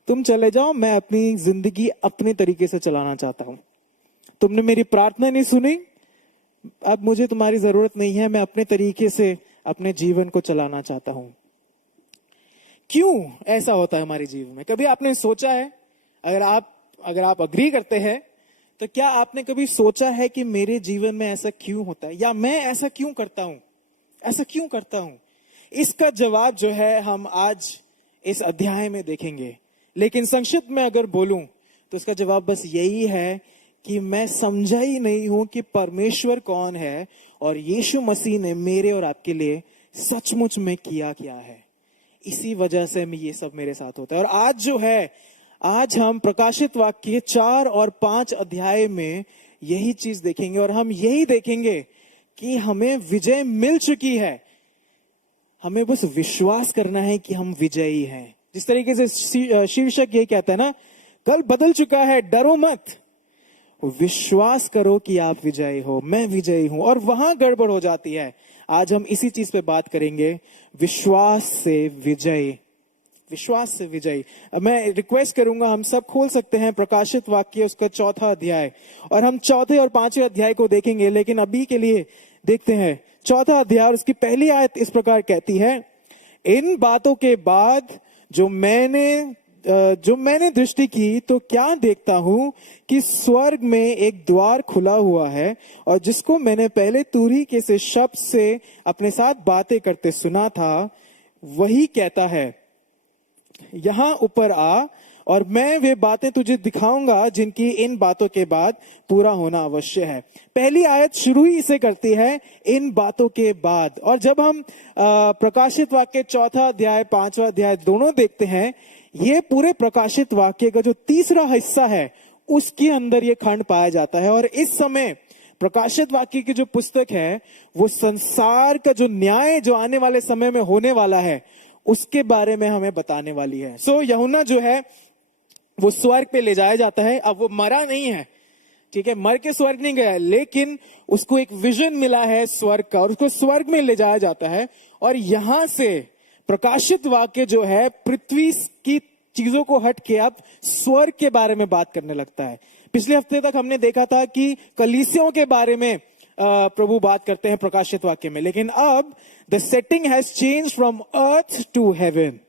तुम चले जाओ, मैं अपनी जिंदगी अपने तरीके से चलाना चाहता हूं। तुमने मेरी प्रार्थना नहीं सुनी, अब मुझे तुम्हारी जरूरत नहीं है, मैं अपने तरीके से अपने जीवन को चलाना चाहता हूं। क्यों ऐसा होता है हमारे जीवन में? कभी आपने सोचा है? अगर आप अग्री करते हैं तो क्या आपने कभी सोचा है कि मेरे जीवन में ऐसा क्यों होता है, या मैं ऐसा क्यों करता हूं, ऐसा क्यों करता हूं? इसका जवाब जो है हम आज इस अध्याय में देखेंगे। लेकिन संक्षिप्त में अगर बोलूं तो इसका जवाब बस यही है कि मैं समझा ही नहीं हूं कि परमेश्वर कौन है और यीशु मसीह ने मेरे और आपके लिए सचमुच में किया क्या है। इसी वजह से ये सब मेरे साथ होता है। और आज हम प्रकाशित वाक्य 4 और 5 अध्याय में यही चीज देखेंगे और हम यही देखेंगे कि हमें विजय मिल चुकी है। हमें बस विश्वास करना है कि हम विजयी हैं। जिस तरीके से शीर्षक ये कहता है ना, कल बदल चुका है, डरो मत, विश्वास करो कि आप विजयी हो, मैं विजयी हूं। और वहां गड़बड़ हो जाती है। आज हम इसी चीज पे बात करेंगे, विश्वास से विजय, विश्वास से विजयी। मैं रिक्वेस्ट करूंगा, हम सब खोल सकते हैं प्रकाशित वाक्य उसका 4था अध्याय, और हम 4थे और 5वें अध्याय को देखेंगे। लेकिन अभी के लिए देखते हैं 4था अध्याय, उसकी पहली आयत इस प्रकार कहती है, इन बातों के बाद जो मैंने दृष्टि की तो क्या देखता हूं कि स्वर्ग में एक द्वार खुला हुआ है, और जिसको मैंने पहले तुरही से शब्द से अपने साथ बातें करते सुना था, वही कहता है, यहां ऊपर आ और मैं वे बातें तुझे दिखाऊंगा जिनकी इन बातों के बाद पूरा होना अवश्य है। पहली आयत शुरू ही इसे करती है, इन बातों के बाद। और जब हम प्रकाशित वाक्य 4था अध्याय 5वां अध्याय दोनों देखते हैं, ये पूरे प्रकाशित वाक्य का जो तीसरा हिस्सा है उसके अंदर ये खंड पाया जाता है। और इस समय प्रकाशित वाक्य की जो पुस्तक है वो संसार का जो न्याय जो आने वाले समय में होने वाला है उसके बारे में हमें बताने वाली है। सो यूहन्ना जो है वो स्वर्ग पे ले जाया जाता है। अब वो मरा नहीं है, ठीक है, मर के स्वर्ग नहीं गया, लेकिन उसको एक विजन मिला है स्वर्ग का और उसको स्वर्ग में ले जाया जाता है। और यहां से प्रकाशित वाक्य जो है पृथ्वी की चीजों को हट के अब स्वर्ग के बारे में बात करने लगता है। पिछले हफ्ते तक हमने देखा था कि कलीसियों के बारे में प्रभु बात करते हैं प्रकाशित वाक्य में, लेकिन अब the setting has change from earth to heaven.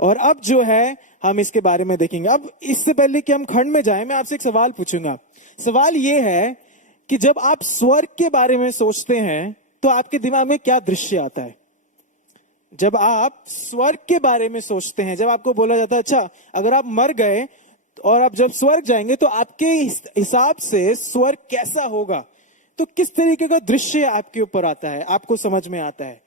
और अब जो है हम इसके बारे में देखेंगे। अब इससे पहले कि हम खंड में जाएं, मैं आपसे एक सवाल पूछूंगा। सवाल ये है कि जब आप स्वर्ग के बारे में सोचते हैं तो आपके दिमाग में क्या दृश्य आता है? जब आप स्वर्ग के बारे में सोचते हैं, जब आपको बोला जाता है अच्छा अगर आप मर गए और आप जब स्वर्ग जाएंगे तो आपके हिसाब से स्वर्ग कैसा होगा, तो किस तरीके का दृश्य आपके ऊपर आता है, आपको समझ में आता है?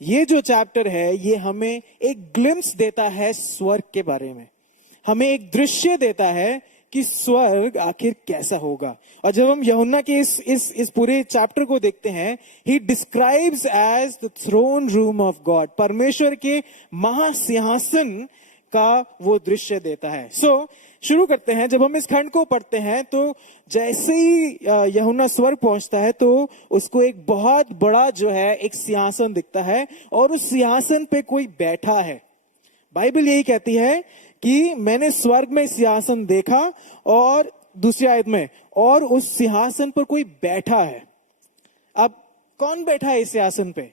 ये जो चैप्टर है ये हमें एक ग्लिम्स देता है स्वर्ग के बारे में, हमें एक दृश्य देता है कि स्वर्ग आखिर कैसा होगा। और जब हम यूहन्ना के इस पूरे चैप्टर को देखते हैं, he describes as the throne room of God, परमेश्वर के महासिंहासन का वो दृश्य देता है। सो शुरू करते हैं। जब हम इस खंड को पढ़ते हैं तो जैसे ही यूहन्ना स्वर्ग पहुंचता है तो उसको एक बहुत बड़ा जो है एक सिंहासन दिखता है और उस सिंहासन पे कोई बैठा है। बाइबल यही कहती है कि मैंने स्वर्ग में सिंहासन देखा, और दूसरी आयत में, और उस सिंहासन पर कोई बैठा है। अब कौन बैठा है इस सिंहासन पे?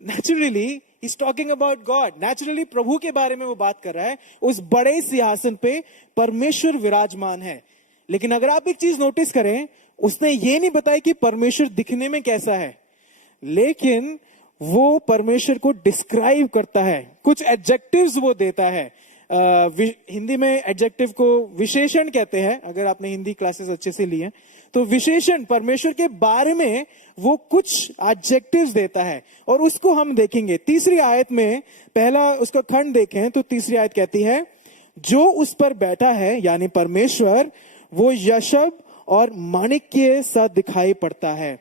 Naturally is talking about God. Naturally प्रभु के बारे में वो बात कर रहा है। उस बड़े सिंहासन पे परमेश्वर विराजमान है। लेकिन अगर आप एक चीज नोटिस करें, उसने ये नहीं बताया कि परमेश्वर दिखने में कैसा है, लेकिन वो परमेश्वर को डिस्क्राइब करता है, कुछ एडजेक्टिव्स वो देता है। हिंदी में एडजेक्टिव को विशेषण कहते हैं, अगर आपने हिंदी क्लासेस अच्छे से ली हैं तो विशेषण परमेश्वर के बारे में वो कुछ एडजेक्टिव्स देता है और उसको हम देखेंगे। तीसरी आयत में पहला उसका खंड देखें तो तीसरी आयत कहती है, जो उस पर बैठा है यानी परमेश्वर, वो यशब और माणिक्य सा दिखाई पड़ता है।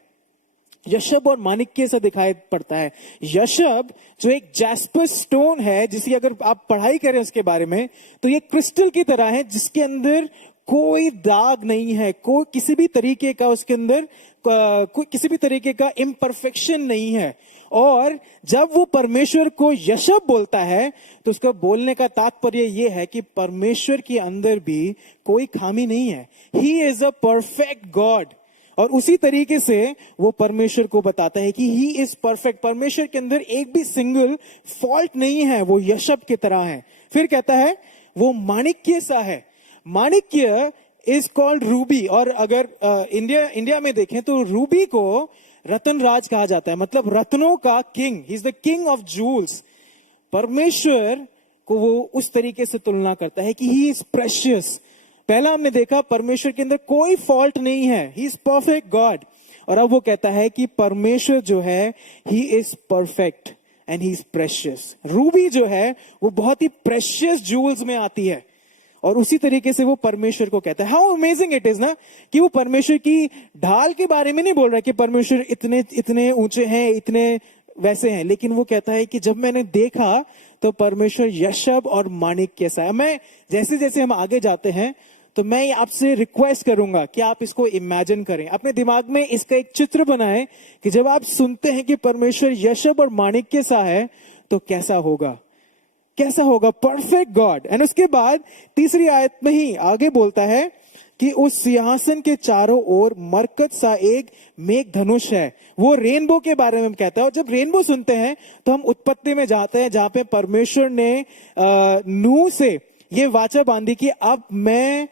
यशब और माणिक्य सा दिखाई पड़ता है। यशब जो एक जैस्पर स्टोन है, जिसकी अगर आप पढ़ाई करें उसके बारे में, तो ये क्रिस्टल की तरह है जिसके अंदर कोई दाग नहीं है, कोई किसी भी तरीके का उसके अंदर कोई किसी भी तरीके का इम्परफेक्शन नहीं है। और जब वो परमेश्वर को यशब बोलता है तो उसका बोलने का तात्पर्य ये है कि परमेश्वर के अंदर भी कोई खामी नहीं है। He is a perfect God. और उसी तरीके से वो परमेश्वर को बताता है कि ही इज परफेक्ट। परमेश्वर के अंदर एक भी सिंगल फॉल्ट नहीं है, वो यशब की तरह है। फिर कहता है वो माणिक्य सा है। माणिक्य इज कॉल्ड रूबी। और अगर इंडिया में देखें तो रूबी को रतन राज कहा जाता है, मतलब रत्नों का king. He is the king of jewels. परमेश्वर को वो उस तरीके से तुलना करता है कि ही इज प्रेशियस। पहला हमने देखा परमेश्वर के अंदर कोई फॉल्ट नहीं है, ही इज परफेक्ट गॉड। और अब वो कहता है कि परमेश्वर जो है he is perfect and he is precious. Ruby जो है वो बहुत ही प्रेशियस जूल्स में आती है और उसी तरीके से वो परमेश्वर को कहता है। हाउ अमेजिंग इट इज ना कि वो परमेश्वर की ढाल के बारे में नहीं बोल रहा कि परमेश्वर इतने इतने ऊंचे हैं, इतने वैसे हैं, लेकिन वो कहता है कि जब मैंने देखा तो परमेश्वर यशब और माणिक कैसा है। मैं जैसे जैसे हम आगे जाते हैं तो मैं आपसे रिक्वेस्ट करूंगा कि आप इसको इमेजिन करें, अपने दिमाग में इसका एक चित्र बनाएं कि जब आप सुनते हैं कि परमेश्वर यशब और माणिक्य सा है तो कैसा होगा, कैसा होगा परफेक्ट गॉड। एंड उसके बाद तीसरी आयत में ही आगे बोलता है कि उस सिंहासन के चारों ओर मरकत सा एक मेघ धनुष है। वो रेनबो के बारे में कहता है। और जब रेनबो सुनते हैं तो हम उत्पत्ति में जाते हैं जहां पे परमेश्वर ने नूह से ये वाचा बांधी कि अब मैं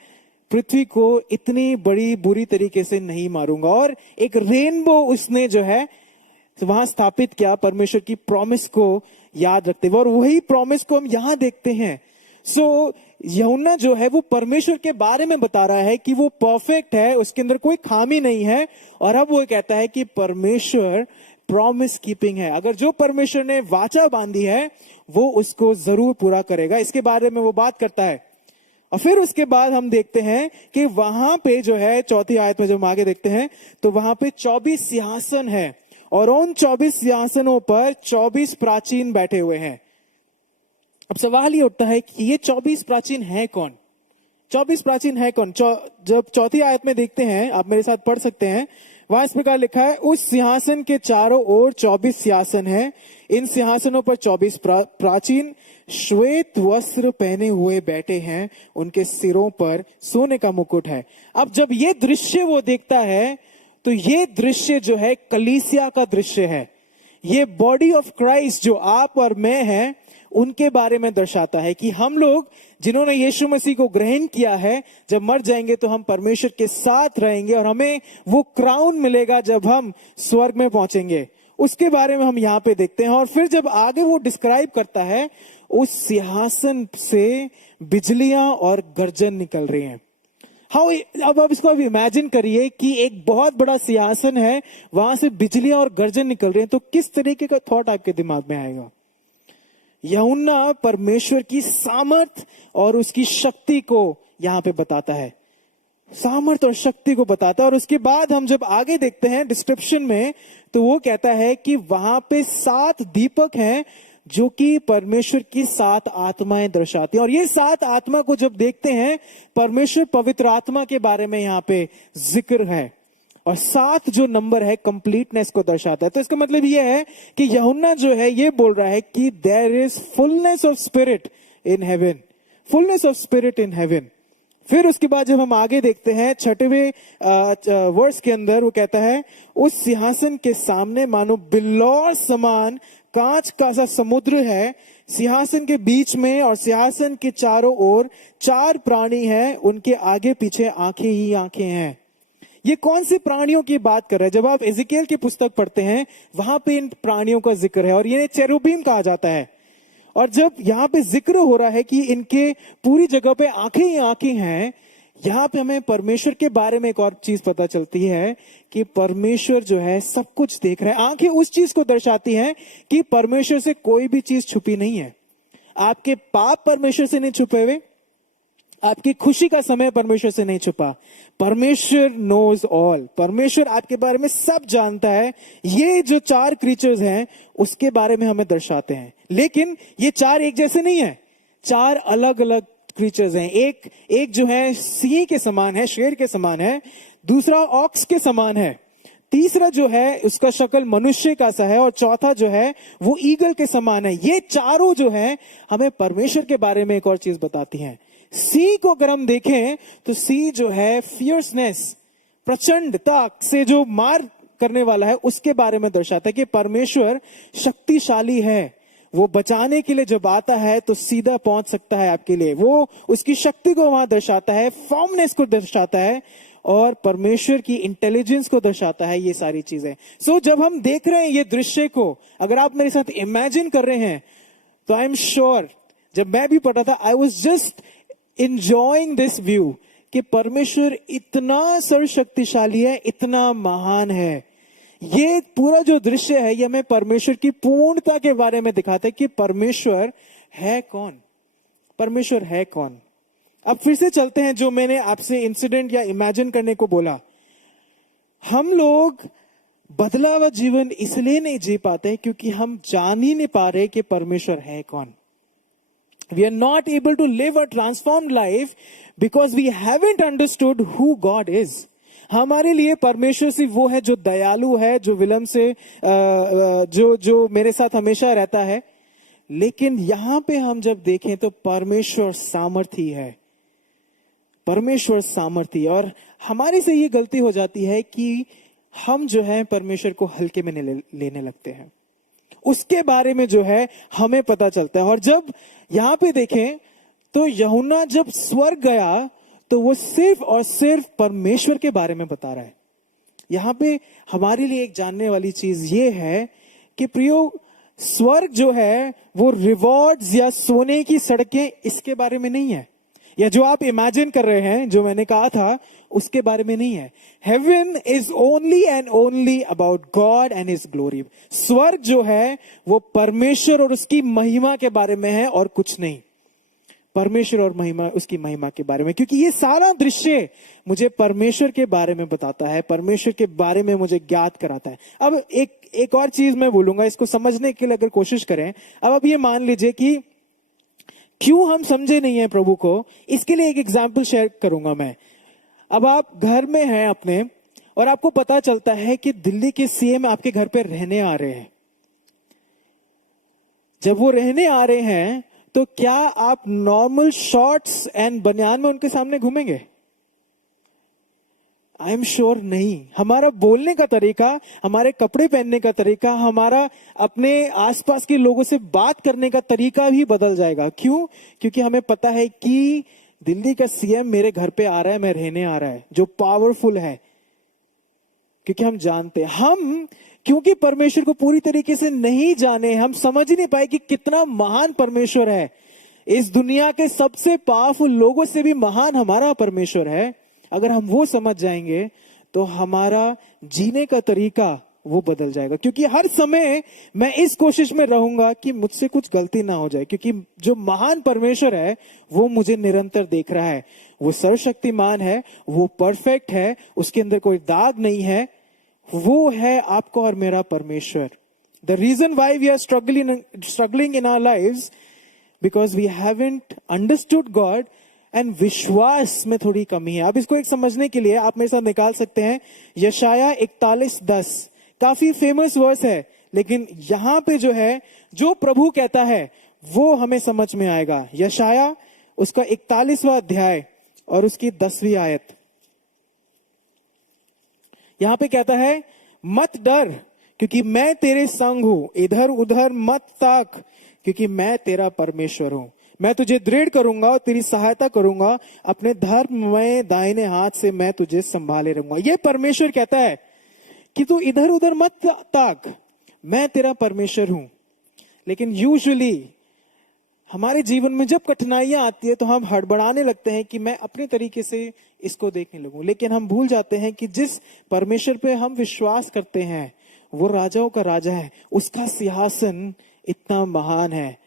पृथ्वी को इतनी बड़ी बुरी तरीके से नहीं मारूंगा। और एक रेनबो उसने जो है वहां स्थापित किया परमेश्वर की प्रॉमिस को याद रखते हुए। और वही प्रॉमिस को हम यहां देखते हैं। सो यूहन्ना जो है वो परमेश्वर के बारे में बता रहा है कि वो परफेक्ट है, उसके अंदर कोई खामी नहीं है। और अब वो कहता है कि परमेश्वर प्रॉमिस कीपिंग है। अगर जो परमेश्वर ने वाचा बांधी है वो उसको जरूर पूरा करेगा। इसके बारे में वो बात करता है। और फिर उसके बाद हम देखते हैं कि वहां पे जो है चौथी आयत में जब हम आगे देखते हैं तो वहां पे 24 सिंहासन है और उन 24 सिंहासनों पर 24 प्राचीन बैठे हुए हैं। अब सवाल ये उठता है कि ये 24 प्राचीन है कौन? 24 प्राचीन है कौन? जब चौथी आयत में देखते हैं, आप मेरे साथ पढ़ सकते हैं, वहां इस प्रकार लिखा है, उस सिंहासन के चारों ओर 24 सिंहासन हैं। इन सिंहासनों पर 24 प्राचीन श्वेत वस्त्र पहने हुए बैठे हैं, उनके सिरों पर सोने का मुकुट है। अब जब ये दृश्य वो देखता है तो ये दृश्य जो है कलीसिया का दृश्य है। ये बॉडी ऑफ क्राइस्ट जो आप और मैं हैं उनके बारे में दर्शाता है कि हम लोग जिन्होंने यीशु मसीह को ग्रहण किया है, जब मर जाएंगे तो हम परमेश्वर के साथ रहेंगे और हमें वो क्राउन मिलेगा जब हम स्वर्ग में पहुंचेंगे। उसके बारे में हम यहाँ पे देखते हैं। और फिर जब आगे वो डिस्क्राइब करता है, उस सिंहासन से बिजलियां और गर्जन निकल रही हैं। हाउ, अब आप इसको इमेजिन करिए कि एक बहुत बड़ा सिंहासन है, वहां से बिजलियां और गर्जन निकल रही हैं, तो किस तरीके का थॉट आपके दिमाग में आएगा? यूहन्ना परमेश्वर की सामर्थ और उसकी शक्ति को यहां पे बताता है, सामर्थ और शक्ति को बताता है। और उसके बाद हम जब आगे देखते हैं डिस्क्रिप्शन में तो वो कहता है कि वहां पे 7 दीपक हैं जो कि परमेश्वर की 7 आत्माएं दर्शाती हैं। और ये 7 आत्मा को जब देखते हैं, परमेश्वर पवित्र आत्मा के बारे में यहाँ पे जिक्र है। और 7 जो नंबर है कंप्लीटनेस को दर्शाता है। तो इसका मतलब ये है कि यूहन्ना जो है ये बोल रहा है कि there is fullness of spirit in heaven, fullness of spirit in heaven. फिर उसके बाद जब हम आगे देखते हैं 6वें वर्स के अंदर वो कहता है, उस सिंहासन के सामने मानो बिल्लौर समान कांच का सा समुद्र है। सिंहासन के बीच में और सिंहासन के चारों ओर 4 प्राणी हैं, उनके आगे पीछे आंखें ही आंखें हैं। ये कौन से प्राणियों की बात कर रहा है? जब आप एजिकियल की पुस्तक पढ़ते हैं वहां पे इन प्राणियों का जिक्र है और ये चेरुबीम कहा जाता है। और जब यहाँ पे जिक्र हो रहा है कि इनके पूरी जगह पे आंखें ही आंखें हैं, यहाँ पे हमें परमेश्वर के बारे में एक और चीज पता चलती है कि परमेश्वर जो है सब कुछ देख रहा है। आंखें उस चीज को दर्शाती हैं कि परमेश्वर से कोई भी चीज छुपी नहीं है। आपके पाप परमेश्वर से नहीं छुपे हुए, आपकी खुशी का समय परमेश्वर से नहीं छुपा। परमेश्वर नोज ऑल, परमेश्वर आपके बारे में सब जानता है। ये जो 4 क्रीचर्स हैं उसके बारे में हमें दर्शाते हैं, लेकिन ये 4 एक जैसे नहीं है, 4 अलग अलग क्रीचर्स हैं। एक जो है सिंह के समान है, शेर के समान है, दूसरा ऑक्स के समान है, तीसरा जो है उसका शक्ल मनुष्य का सा है, और चौथा जो है वो ईगल के समान है। ये चारों जो है हमें परमेश्वर के बारे में एक और चीज बताती हैं। सी को अगर हम देखें तो सी जो है फियर्सनेस, प्रचंडता से जो मार करने वाला है, उसके बारे में दर्शाता है कि परमेश्वर शक्तिशाली है। वो बचाने के लिए जब आता है तो सीधा पहुंच सकता है आपके लिए। वो उसकी शक्ति को वहां दर्शाता है, फॉर्मनेस को दर्शाता है, और परमेश्वर की इंटेलिजेंस को दर्शाता है। ये सारी चीजें जब हम देख रहे हैं ये दृश्य को, अगर आप मेरे साथ इमेजिन कर रहे हैं, तो आई एम श्योर जब मैं भी पढ़ा था, I was just enjoying this view कि परमेश्वर इतना सर्वशक्तिशाली है, इतना महान है। ये पूरा जो दृश्य है ये हमें परमेश्वर की पूर्णता के बारे में दिखाता है कि परमेश्वर है कौन, परमेश्वर है कौन। अब फिर से चलते हैं जो मैंने आपसे इंसिडेंट या इमेजिन करने को बोला। हम लोग बदला हुआ जीवन इसलिए नहीं जी पाते क्योंकि हम जान ही नहीं पा रहे कि परमेश्वर है कौन। We are not able to live a transformed life because we haven't understood who God is. हमारे लिए परमेश्वर सिर्फ वो है जो दयालु है, जो विलंब से जो मेरे साथ हमेशा रहता है। लेकिन यहां पे हम जब देखें तो परमेश्वर सामर्थी है, परमेश्वर सामर्थी। और हमारी से ये गलती हो जाती है कि हम जो है परमेश्वर को हल्के में लेने लगते हैं। उसके बारे में जो है हमें पता चलता है। और जब यहां पे देखें तो यूहन्ना जब स्वर्ग गया तो वो सिर्फ और सिर्फ परमेश्वर के बारे में बता रहा है। यहां पे हमारे लिए एक जानने वाली चीज ये है कि प्रियो, स्वर्ग जो है वो रिवॉर्ड्स या सोने की सड़कें इसके बारे में नहीं है, या जो आप इमेजिन कर रहे हैं, जो मैंने कहा था उसके बारे में नहीं है। Heaven is only and only about God and his glory. स्वर्ग जो है वो परमेश्वर और उसकी महिमा के बारे में है और कुछ नहीं। परमेश्वर और महिमा, उसकी महिमा के बारे में, क्योंकि ये सारा दृश्य मुझे परमेश्वर के बारे में बताता है, परमेश्वर के बारे में मुझे ज्ञात कराता है। अब एक और चीज मैं बोलूंगा, इसको समझने के लिए अगर कोशिश करें। अब ये मान लीजिए कि क्यों हम समझे नहीं है प्रभु को, इसके लिए एक एग्जाम्पल शेयर करूंगा मैं। अब आप घर में हैं अपने, और आपको पता चलता है कि दिल्ली के सीएम आपके घर पे रहने आ रहे हैं। जब वो रहने आ रहे हैं तो क्या आप नॉर्मल शॉर्ट्स एंड बनियान में उनके सामने घूमेंगे? आई एम श्योर नहीं। हमारा बोलने का तरीका, हमारे कपड़े पहनने का तरीका, हमारा अपने आसपास के लोगों से बात करने का तरीका भी बदल जाएगा। क्यों? क्योंकि हमें पता है कि दिल्ली का सीएम मेरे घर पे आ रहा है, मैं रहने आ रहा है, जो पावरफुल है। क्योंकि हम जानते हैं, हम क्योंकि परमेश्वर को पूरी तरीके से नहीं जाने, हम समझ ही नहीं पाए कि कितना महान परमेश्वर है। इस दुनिया के सबसे पावरफुल लोगों से भी महान हमारा परमेश्वर है। अगर हम वो समझ जाएंगे तो हमारा जीने का तरीका वो बदल जाएगा। क्योंकि हर समय मैं इस कोशिश में रहूंगा कि मुझसे कुछ गलती ना हो जाए, क्योंकि जो महान परमेश्वर है वो मुझे निरंतर देख रहा है। वो सर्वशक्तिमान है, वो परफेक्ट है, उसके अंदर कोई दाग नहीं है। वो है आपका और मेरा परमेश्वर। The reason why we are struggling in our lives because we haven't understood God, and विश्वास में थोड़ी कमी है। अब इसको एक समझने के लिए आप मेरे साथ निकाल सकते हैं यशाया 41:10। काफी फेमस वर्स है, लेकिन यहां पे जो है, जो प्रभु कहता है वो हमें समझ में आएगा। यशाया उसका 41वां अध्याय और उसकी 10वीं आयत। यहां पे कहता है, मत डर क्योंकि मैं तेरे संग हूं, इधर उधर मत ताक क्योंकि मैं तेरा परमेश्वर हूं। मैं तुझे दृढ़ करूंगा और तेरी सहायता करूंगा, अपने धर्ममय दाहिने हाथ से मैं तुझे संभाले रहूंगा। ये परमेश्वर कहता है कि तू इधर उधर मत ताक, मैं तेरा परमेश्वर हूं। लेकिन यूजुअली हमारे जीवन में जब कठिनाइयां आती है तो हम हड़बड़ाने लगते हैं कि मैं अपने तरीके से इसको देखने लगूं, लेकिन हम भूल जाते हैं कि जिस परमेश्वर पे हम विश्वास करते हैं वो राजाओं का राजा है, उसका सिंहासन इतना महान है,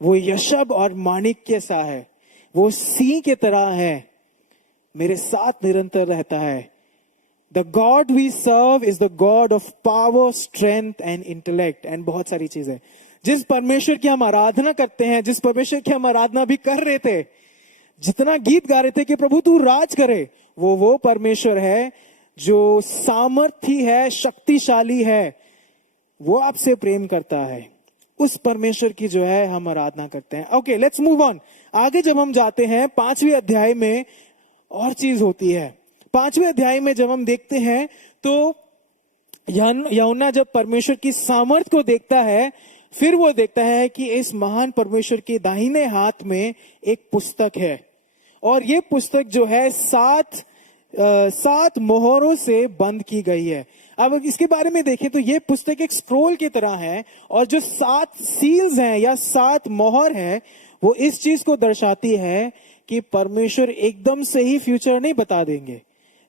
वो यशब और माणिक्य सा है, वो सिंह के तरह है, मेरे साथ निरंतर रहता है। The God we serve is the God of power, strength and intellect and बहुत सारी चीजें। जिस परमेश्वर की हम आराधना करते हैं, जिस परमेश्वर की हम आराधना भी कर रहे थे, जितना गीत गा रहे थे कि प्रभु तू राज करे, वो परमेश्वर है जो सामर्थी है, शक्तिशाली है, वो आपसे प्रेम करता है। उस परमेश्वर की जो है हम आराधना करते हैं। Okay, let's move on. आगे जब हम जाते हैं 5वें अध्याय में और चीज होती है। 5वें अध्याय में जब हम देखते हैं तो यूहन्ना जब परमेश्वर की सामर्थ को देखता है, फिर वो देखता है कि इस महान परमेश्वर के दाहिने हाथ में एक पुस्तक है, और ये पुस्तक जो है 7 मोहरों से बंद की गई है। अब इसके बारे में देखें तो ये पुस्तक एक स्क्रोल की तरह है, और जो 7 सील्स हैं या 7 मोहर है, वो इस चीज को दर्शाती है कि परमेश्वर एकदम से ही फ्यूचर नहीं बता देंगे,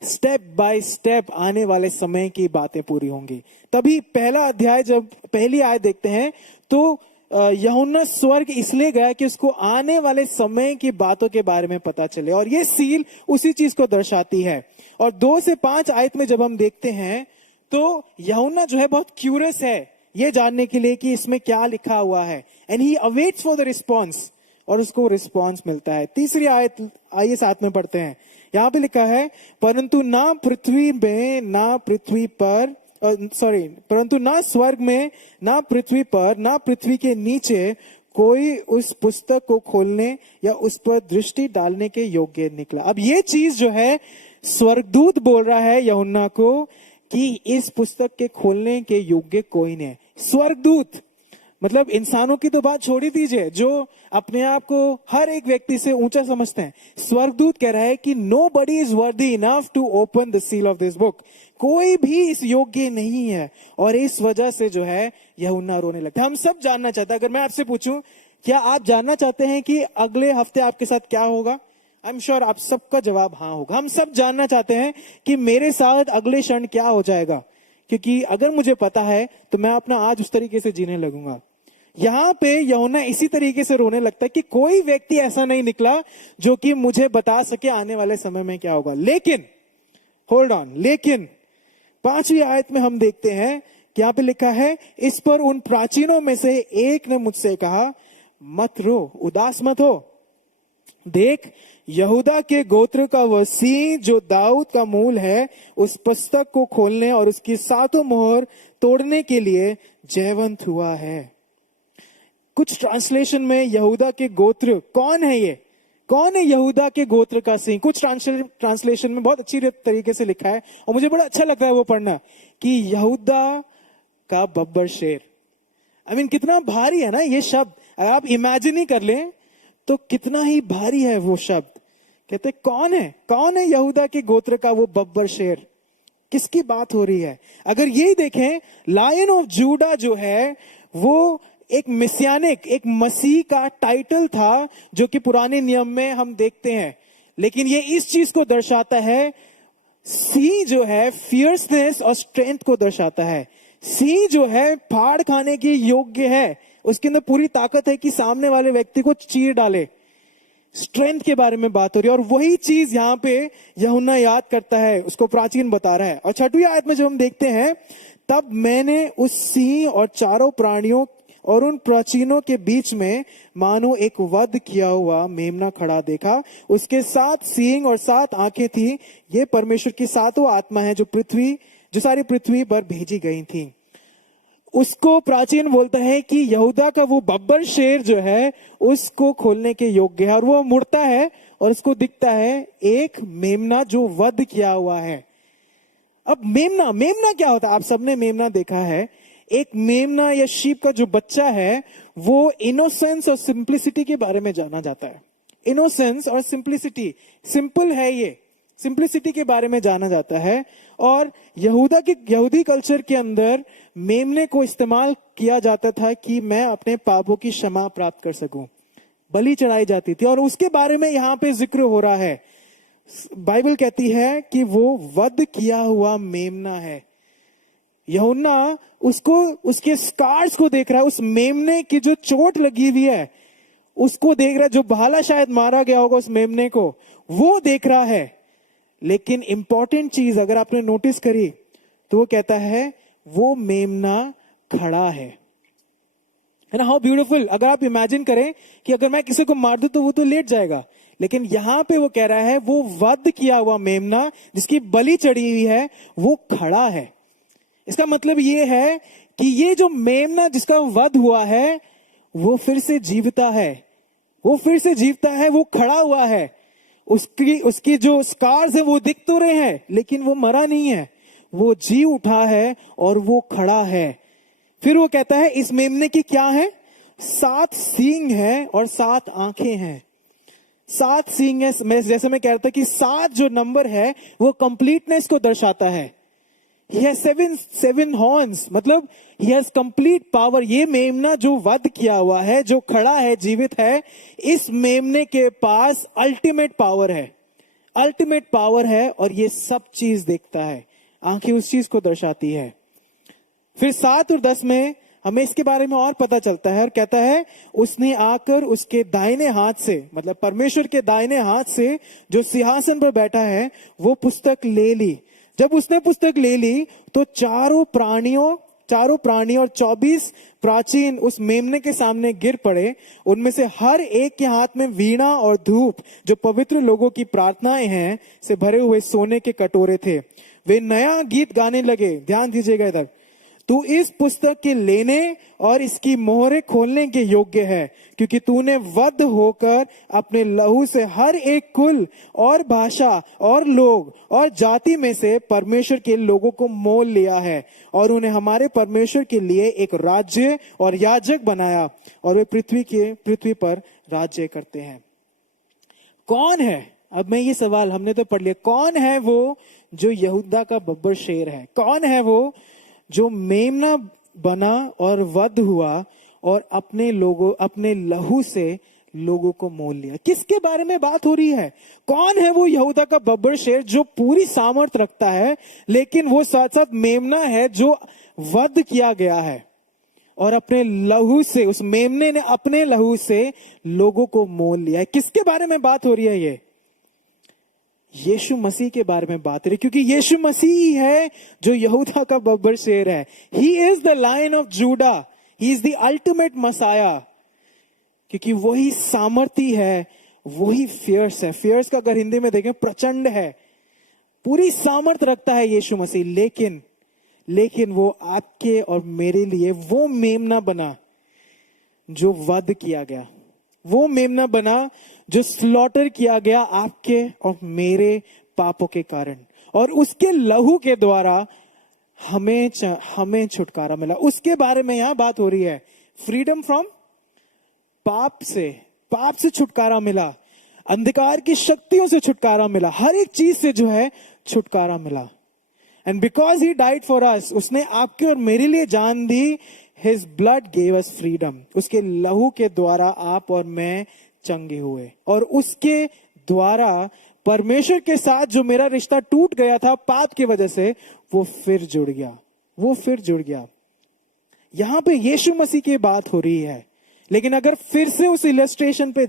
स्टेप बाय स्टेप आने वाले समय की बातें पूरी होंगी। तभी पहला अध्याय जब पहली आयत देखते हैं तो यूहन्ना स्वर्ग इसलिए गया कि उसको आने वाले समय की बातों के बारे में पता चले, और ये सील उसी चीज को दर्शाती है। और 2 से 5 आयत में जब हम देखते हैं तो यूहन्ना जो है बहुत क्यूरियस है ये जानने के लिए कि इसमें क्या लिखा हुआ है, and he awaits for the response, और उसको रिस्पॉन्स मिलता है। तीसरी आयत आइए साथ में पढ़ते हैं। यहां पे लिखा है, परंतु ना पृथ्वी में ना पृथ्वी पर परंतु ना स्वर्ग में ना पृथ्वी पर ना पृथ्वी के नीचे कोई उस पुस्तक को खोलने या उस पर दृष्टि डालने के योग्य निकला। अब ये चीज जो है स्वर्गदूत बोल रहा है यूहन्ना को कि इस पुस्तक के खोलने के योग्य कोई नहीं। स्वर्गदूत मतलब इंसानों की तो बात छोड़ ही दीजिए जो अपने आप को हर एक व्यक्ति से ऊंचा समझते हैं। स्वर्गदूत कह रहा है कि nobody is worthy enough to open the seal of this book, कोई भी इस योग्य नहीं है, और इस वजह से जो है यूहन्ना रोने लगता है। हम सब जानना चाहते हैं, अगर मैं आपसे पूछूं क्या आप जानना चाहते हैं कि अगले हफ्ते आपके साथ क्या होगा, आई एम श्योर आप सबका जवाब हाँ होगा। हम सब जानना चाहते हैं कि मेरे साथ अगले क्षण क्या हो जाएगा, क्योंकि अगर मुझे पता है तो मैं अपना आज उस तरीके से जीने लगूंगा। यहां पे यूहन्ना इसी तरीके से रोने लगता है कि कोई व्यक्ति ऐसा नहीं निकला जो कि मुझे बता सके आने वाले समय में क्या होगा। लेकिन होल्ड ऑन, लेकिन 5वीं आयत में हम देखते हैं कि यहां पे लिखा है, इस पर उन प्राचीनों में से एक ने मुझसे कहा, मत रो, उदास मत हो, देख यहूदा के गोत्र का वह सिंह जो दाऊद का मूल है, उस पुस्तक को खोलने और उसकी 7 मोहर तोड़ने के लिए जयवंत हुआ है। कुछ ट्रांसलेशन में यहूदा के गोत्र, कौन है ये, कौन है यहूदा के गोत्र का सिंह? कुछ ट्रांसलेशन में बहुत अच्छी तरीके से लिखा है और मुझे बड़ा अच्छा लगता है वो पढ़ना, कि यहूदा का बब्बर शेर। आई मीन कितना भारी है ना ये शब्द, अगर आप इमेजिन ही कर लें तो कितना ही भारी है वो शब्द। कहते कौन है यहूदा के गोत्र का वो बब्बर शेर, किसकी बात हो रही है? अगर यही देखें, लायन ऑफ जूडा जो है वो एक मिसियानिक, एक मसीह का टाइटल था जो कि पुराने नियम में हम देखते हैं, लेकिन ये इस चीज को दर्शाता है, सिंह जो है फियर्सनेस और स्ट्रेंथ को दर्शाता है। सिंह जो है फाड़ खाने के योग्य है, उसके अंदर पूरी ताकत है कि सामने वाले व्यक्ति को चीर डाले। स्ट्रेंथ के बारे में बात हो रही है, और वही चीज यहाँ पे यूहन्ना याद करता है, उसको प्राचीन बता रहा है। और 6वीं आयत में जब हम देखते हैं, तब मैंने उस सिंह और चारों प्राणियों और उन प्राचीनों के बीच में मानो एक वध किया हुआ मेमना खड़ा देखा, उसके 7 सींग और 7 आंखें थी। ये परमेश्वर की 7 आत्मा है जो सारी पृथ्वी पर भेजी गई थी। उसको प्राचीन बोलता है कि यहूदा का वो बब्बर शेर जो है उसको खोलने के योग्य है, और वो मुड़ता है और उसको दिखता है एक मेमना जो वध किया हुआ है। अब मेमना क्या होता है? आप सबने मेमना देखा है। एक मेमना या शीप का जो बच्चा है वो इनोसेंस और सिंप्लिसिटी के बारे में जाना जाता है। इनोसेंस और सिंप्लिसिटी, सिंपल है ये, सिंप्लिसिटी के बारे में जाना जाता है। और यहूदी कल्चर के अंदर मेमने को इस्तेमाल किया जाता था कि मैं अपने पापों की क्षमा प्राप्त कर सकूं। बलि चढ़ाई जाती थी, और उसके बारे में यहाँ पे जिक्र हो रहा है। बाइबल कहती है कि वो वध किया हुआ मेमना है। यूहन्ना उसको, उसके स्कार्स को देख रहा है, उस मेमने की जो चोट लगी हुई है उसको देख रहा है, जो भाला शायद मारा गया होगा उस मेमने को, वो देख रहा है। लेकिन इंपॉर्टेंट चीज अगर आपने नोटिस करी तो वो कहता है वो मेमना खड़ा है ना। How beautiful. अगर आप इमेजिन करें कि अगर मैं किसी को मार दूं तो वो तो लेट जाएगा, लेकिन यहां पे वो कह रहा है वो वध किया हुआ मेमना जिसकी बलि चढ़ी हुई है वो खड़ा है। इसका मतलब ये है कि ये जो मेमना जिसका वध हुआ है वो फिर से जीवता है, वो फिर से जीवता है, वो खड़ा हुआ है। उसकी जो स्कार्स है वो दिख तो रहे हैं लेकिन वो मरा नहीं है, वो जी उठा है और वो खड़ा है। फिर वो कहता है इस मेमने की क्या है? 7 सींग है और 7 आंखें हैं। 7 सींग है, मैं जैसे मैं कह रहा था कि 7 जो नंबर है वो कंप्लीटनेस को दर्शाता है। He has seven horns, मतलब he has complete power। ये मेमना जो वध किया हुआ है, जो खड़ा है, जीवित है, इस मेमने के पास अल्टीमेट पावर है, अल्टीमेट पावर है, और ये सब चीज देखता है। आंखें उस चीज को दर्शाती है। फिर 7 और 10 में हमें इसके बारे में और पता चलता है, और कहता है उसने आकर उसके दाहिने हाथ से, मतलब परमेश्वर के दाहिने हाथ से जो सिंहासन पर बैठा है, वो पुस्तक ले ली। जब उसने पुस्तक ले ली तो चारों प्राणी और 24 प्राचीन उस मेमने के सामने गिर पड़े। उनमें से हर एक के हाथ में वीणा और धूप, जो पवित्र लोगों की प्रार्थनाएं हैं, से भरे हुए सोने के कटोरे थे। वे नया गीत गाने लगे। ध्यान दीजिएगा इधर। तू इस पुस्तक के लेने और इसकी मोहरें खोलने के योग्य है, क्योंकि तूने वध होकर अपने लहू से हर एक कुल और भाषा और लोग और जाति में से परमेश्वर के लोगों को मोल लिया है, और उन्हें हमारे परमेश्वर के लिए एक राज्य और याजक बनाया, और वे पृथ्वी पर राज्य करते हैं। कौन है? अब मैं ये सवाल हमने तो पढ़ लिया, कौन है वो जो यहूदा का बब्बर शेर है? कौन है वो जो मेमना बना और वध हुआ और अपने लहू से लोगों को मोल लिया? किसके बारे में बात हो रही है? कौन है वो यहूदा का बब्बर शेर जो पूरी सामर्थ रखता है, लेकिन वो साथ साथ मेमना है जो वध किया गया है, और अपने लहू से, उस मेमने ने अपने लहू से लोगों को मोल लिया है? किसके बारे में बात हो रही है? ये यीशु मसीह के बारे में बात रही, क्योंकि यीशु मसीह है जो यहूदा का बब्बर शेर है। He is the lion of Judah, he is the ultimate messiah, क्योंकि वही सामर्थी है, वही फियर्स है। फियर्स का अगर हिंदी में देखें प्रचंड है, पूरी सामर्थ रखता है यीशु मसीह। लेकिन वो आपके और मेरे लिए वो मेमना बना जो वध किया गया, वो मेमना बना जो स्लॉटर किया गया आपके और मेरे पापों के कारण, और उसके लहू के द्वारा हमें छुटकारा मिला। उसके बारे में यहां बात हो रही है। फ्रीडम फ्रॉम पाप से छुटकारा मिला, अंधकार की शक्तियों से छुटकारा मिला, हर एक चीज से जो है छुटकारा मिला। And because he died for us, उसने आपके और मेरे लिए जान दी। His blood gave us freedom. उसके लहू के द्वारा आप और मैं चंगे हुए, और उसके द्वारा परमेश्वर के साथ जो मेरा रिश्ता टूट गया था पाप की वजह से, वो फिर जुड़ गया। यहां पे यीशु मसीह की बात हो रही है। लेकिन अगर फिर से उस इलस्ट्रेशन पे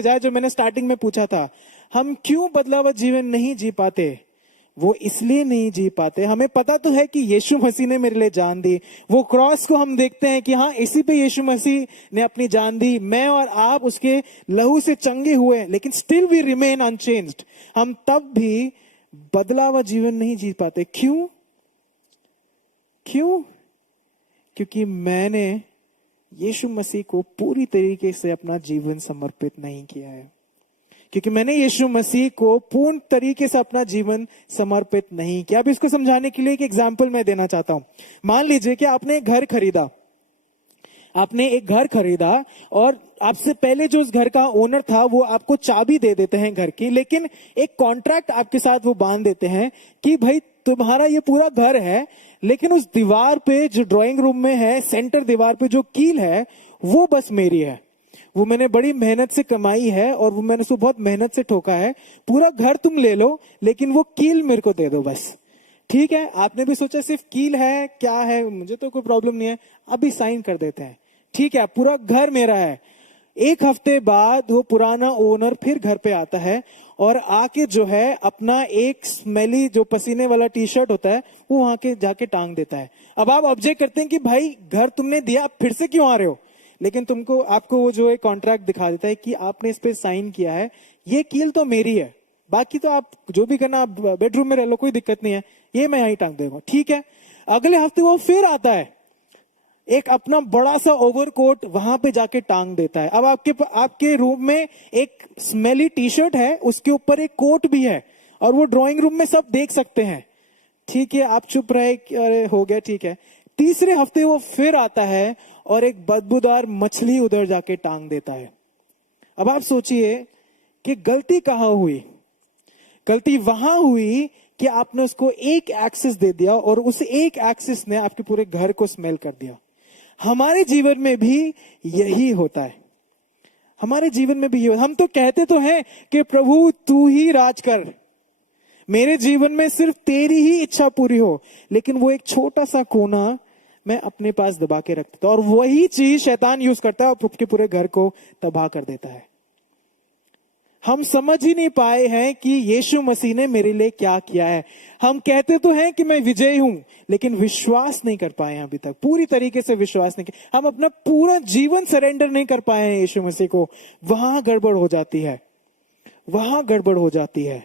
जाएं जो मैंने स्टार्टिंग में पूछा था, हम क्यों बदला हुआ जीवन नहीं जी पाते? वो इसलिए नहीं जी पाते, हमें पता तो है कि यीशु मसीह ने मेरे लिए जान दी। वो क्रॉस को हम देखते हैं कि हाँ, इसी पे यीशु मसीह ने अपनी जान दी, मैं और आप उसके लहू से चंगे हुए, लेकिन स्टिल वी रिमेन अनचेंज्ड। हम तब भी बदला हुआ जीवन नहीं जी पाते। क्यों? क्योंकि मैंने यीशु मसीह को पूरी तरीके से अपना जीवन समर्पित नहीं किया है, क्योंकि मैंने यीशु मसीह को पूर्ण तरीके से अपना जीवन समर्पित नहीं किया। अब इसको समझाने के लिए एक एग्जाम्पल मैं देना चाहता हूं। मान लीजिए कि आपने एक घर खरीदा, और आपसे पहले जो उस घर का ओनर था वो आपको चाबी दे देते हैं घर की, लेकिन एक कॉन्ट्रैक्ट आपके साथ वो बांध देते हैं कि भाई तुम्हारा ये पूरा घर है, लेकिन उस दीवार पे जो ड्राइंग रूम में है, सेंटर दीवार पे जो कील है, वो बस मेरी है। वो मैंने बड़ी मेहनत से कमाई है और वो मैंने उसको बहुत मेहनत से ठोका है, पूरा घर तुम ले लो लेकिन वो कील मेरे को दे दो बस। ठीक है, आपने भी सोचा सिर्फ कील है, क्या है, मुझे तो कोई प्रॉब्लम नहीं है, अभी साइन कर देते हैं। ठीक है, पूरा घर मेरा है। एक हफ्ते बाद वो पुराना ओनर फिर घर पे आता है और आके जो है अपना एक स्मेली जो पसीने वाला टी शर्ट होता है वो वहां के जाके टांग देता है। अब आप ऑब्जेक्ट करते हैं कि भाई घर तुमने दिया, आप फिर से क्यों आ रहे हो? लेकिन आपको वो जो एक कॉन्ट्रैक्ट दिखा देता है कि आपने इस पे साइन किया है, ये कील तो मेरी है, बाकी तो आप जो भी करना, आप बेडरूम में रह लो, कोई दिक्कत नहीं है, ये मैं यहीं टांग दूंगा। ठीक है, अगले हफ्ते वो फिर आता है, एक अपना बड़ा सा ओवरकोट वहां पे जाके टांग देता है। अब आपके रूम में एक स्मेली टी शर्ट है, उसके ऊपर एक कोट भी है और वो ड्राइंग रूम में सब देख सकते हैं। ठीक है, आप चुप रहे, अरे हो गया, ठीक है। तीसरे हफ्ते वो फिर आता है और एक बदबूदार मछली उधर जाके टांग देता है। अब आप सोचिए कि गलती कहां हुई? गलती वहां हुई कि आपने उसको एक एक्सेस दे दिया और उस एक एक्सेस ने आपके पूरे घर को स्मेल कर दिया। हमारे जीवन में भी यही होता है। हमारे जीवन में भी हम तो कहते तो हैं कि प्रभु तू ही राज कर, मेरे जीवन में सिर्फ तेरी ही इच्छा पूरी हो, लेकिन वो एक छोटा सा कोना मैं अपने पास दबा के रखता था और वही चीज शैतान यूज करता है और आपके पूरे घर को तबाह कर देता है। हम समझ ही नहीं पाए हैं कि यीशु मसीह ने मेरे लिए क्या किया है। हम कहते तो हैं कि मैं विजयी हूं, लेकिन विश्वास नहीं कर पाए हैं अभी तक, पूरी तरीके से विश्वास नहीं किया। हम अपना पूरा जीवन सरेंडर नहीं कर पाए हैं यीशु मसीह को। वहां गड़बड़ हो जाती है, वहां गड़बड़ हो जाती है।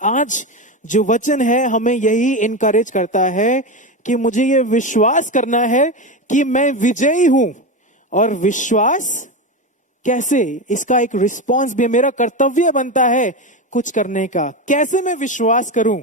आज जो वचन है हमें यही इनकरेज करता है कि मुझे ये विश्वास करना है कि मैं विजयी हूं। और विश्वास कैसे, इसका एक रिस्पॉन्स भी है, मेरा कर्तव्य बनता है कुछ करने का। कैसे मैं विश्वास करूं?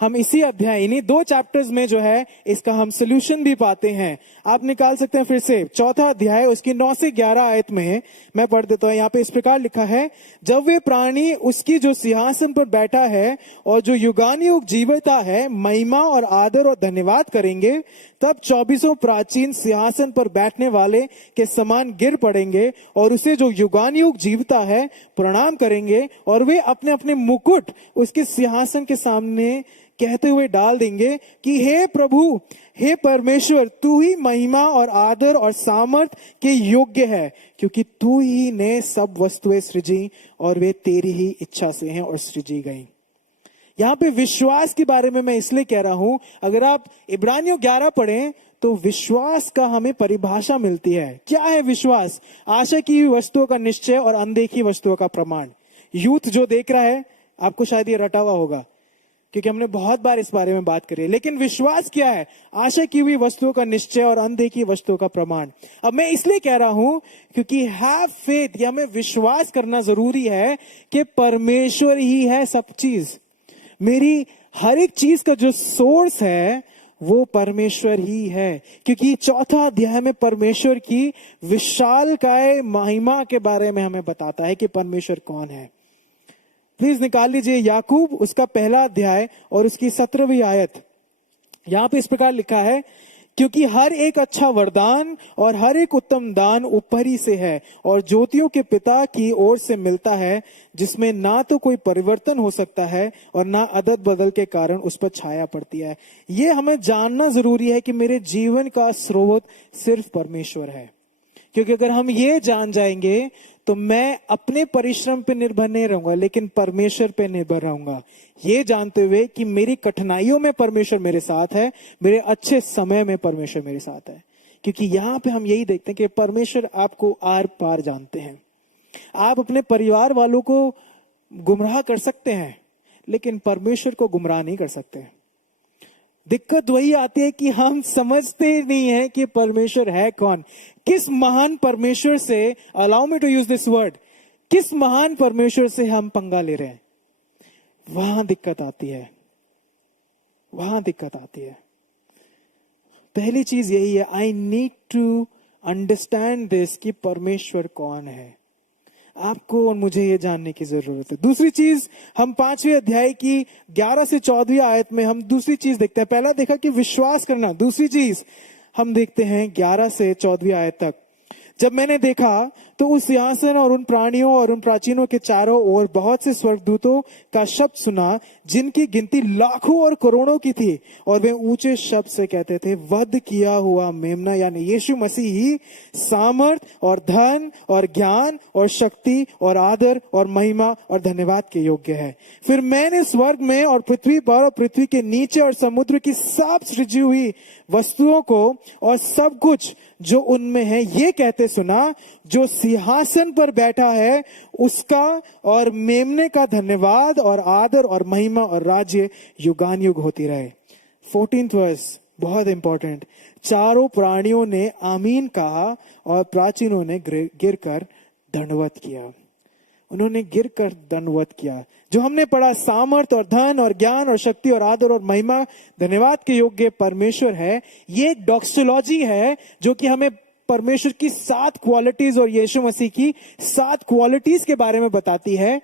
हम इसी अध्याय, इन्हीं 2 चैप्टर्स में जो है इसका हम सोल्यूशन भी पाते हैं। आप निकाल सकते हैं फिर से 4था अध्याय, उसकी 9 से 11 आयत में मैं पढ़ देता हूं। यहाँ पे इस प्रकार लिखा है, जब वे प्राणी उसकी जो सिंहासन पर बैठा है और जो युगानुयुग जीवता है महिमा और आदर और धन्यवाद करेंगे, तब 24 प्राचीन सिंहासन पर बैठने वाले के समान गिर पड़ेंगे और उसे जो युगानुयुग जीवता है प्रणाम करेंगे और वे अपने अपने मुकुट उसके सिंहासन के सामने कहते हुए डाल देंगे कि हे प्रभु, हे परमेश्वर, तू ही महिमा और आदर और सामर्थ के योग्य है, क्योंकि तू ही ने सब वस्तुएं सृजी और वे तेरी ही इच्छा से हैं और सृजी गई। यहां पे विश्वास के बारे में मैं इसलिए कह रहा हूं, अगर आप इब्रानियों 11 पढ़ें तो विश्वास का हमें परिभाषा मिलती है। क्या है विश्वास? आशा की हुई वस्तुओं का निश्चय और अनदेखी वस्तुओं का प्रमाण। यूथ जो देख रहा है, आपको शायद ये रटा हुआ होगा क्योंकि हमने बहुत बार इस बारे में बात करी है। लेकिन विश्वास क्या है? आशा की हुई वस्तुओं का निश्चय और अनदेखी वस्तुओं का प्रमाण। अब मैं इसलिए कह रहा हूं क्योंकि हैव फेथ, या हमें विश्वास करना जरूरी है कि परमेश्वर ही है सब चीज। मेरी हर एक चीज का जो सोर्स है वो परमेश्वर ही है, क्योंकि 4था अध्याय में परमेश्वर की विशालकाय महिमा के बारे में हमें बताता है कि परमेश्वर कौन है। प्लीज निकाल लीजिए याकूब उसका 1 अध्याय और उसकी 17वीं आयत। यहां पे इस प्रकार लिखा है, क्योंकि हर एक अच्छा वरदान और हर एक उत्तम दान ऊपर ही से है और ज्योतियों के पिता की ओर से मिलता है, जिसमें ना तो कोई परिवर्तन हो सकता है और ना अदल बदल के कारण उस पर छाया पड़ती है। ये हमें जानना जरूरी है कि मेरे जीवन का स्रोत सिर्फ परमेश्वर है, क्योंकि अगर हम ये जान जाएंगे तो मैं अपने परिश्रम पे निर्भर नहीं रहूंगा, लेकिन परमेश्वर पे निर्भर रहूंगा, ये जानते हुए कि मेरी कठिनाइयों में परमेश्वर मेरे साथ है, मेरे अच्छे समय में परमेश्वर मेरे साथ है। क्योंकि यहाँ पे हम यही देखते हैं कि परमेश्वर आपको आर पार जानते हैं। आप अपने परिवार वालों को गुमराह कर सकते हैं, लेकिन परमेश्वर को गुमराह नहीं कर सकते। दिक्कत वही आती है कि हम समझते नहीं है कि परमेश्वर है कौन। किस महान परमेश्वर से, allow me to use this word, किस महान परमेश्वर से हम पंगा ले रहे हैं, वहां दिक्कत आती है, वहां दिक्कत आती है। पहली चीज यही है, I need to understand this कि परमेश्वर कौन है। आपको और मुझे ये जानने की जरूरत है। दूसरी चीज, हम 5वें अध्याय की 11 से 14वीं आयत में हम दूसरी चीज देखते हैं। पहला देखा कि विश्वास करना, दूसरी चीज हम देखते हैं 11 से 14वीं आयत तक। जब मैंने देखा तो उस सिंहासन और उन प्राणियों और उन प्राचीनों के चारों ओर बहुत से स्वर्गदूतों का शब्द सुना, जिनकी गिनती लाखों और करोड़ों की थी, और वे ऊंचे शब्द से कहते थे, वध किया हुआ मेमना यानी यीशु मसीह ही सामर्थ और धन और ज्ञान और शक्ति और आदर और महिमा और धन्यवाद के योग्य है। फिर मैंने स्वर्ग में और पृथ्वी पर और पृथ्वी के नीचे और समुद्र की सब सृजी हुई वस्तुओं को और सब कुछ जो उनमें है ये कहते सुना, जो सिंहासन पर बैठा है उसका और मेमने का धन्यवाद और आदर और महिमा और राज्य युगान युग होती रहे। 14th वर्स बहुत इंपॉर्टेंट। चारों प्राणियों ने आमीन कहा और प्राचीनों ने गिरकर दंडवत किया। उन्होंने गिरकर दंडवत किया। जो हमने पढ़ा, सामर्थ और धन और ज्ञान और शक्ति और आदर और महिमा धन्यवाद के योग्य परमेश्वर है। ये एक डॉक्सोलॉजी है जो कि हमें परमेश्वर की 7 क्वालिटीज और यीशु मसीह की 7 क्वालिटीज के बारे में बताती है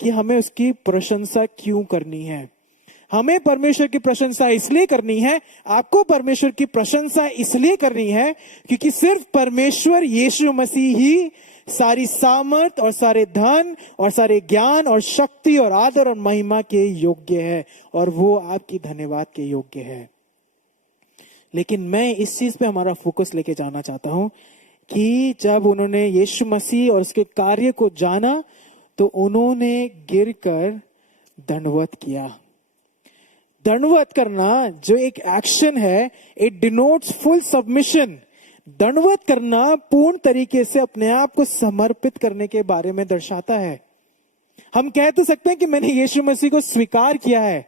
कि हमें उसकी प्रशंसा क्यों करनी है। हमें परमेश्वर की प्रशंसा इसलिए करनी है, आपको परमेश्वर की प्रशंसा इसलिए करनी है क्योंकि सिर्फ परमेश्वर यीशु मसीह ही सारी सामर्थ और सारे धन और सारे ज्ञान और शक्ति और आदर और महिमा के योग्य है, और वो आपकी धन्यवाद के योग्य है। लेकिन मैं इस चीज पे हमारा फोकस लेके जाना चाहता हूं कि जब उन्होंने यीशु मसीह और उसके कार्य को जाना तो उन्होंने गिरकर दंडवत किया। दंडवत करना जो एक एक्शन है, इट डिनोट्स फुल सबमिशन। दंडवत करना पूर्ण तरीके से अपने आप को समर्पित करने के बारे में दर्शाता है। हम कह तो सकते हैं कि मैंने यीशु मसीह को स्वीकार किया है,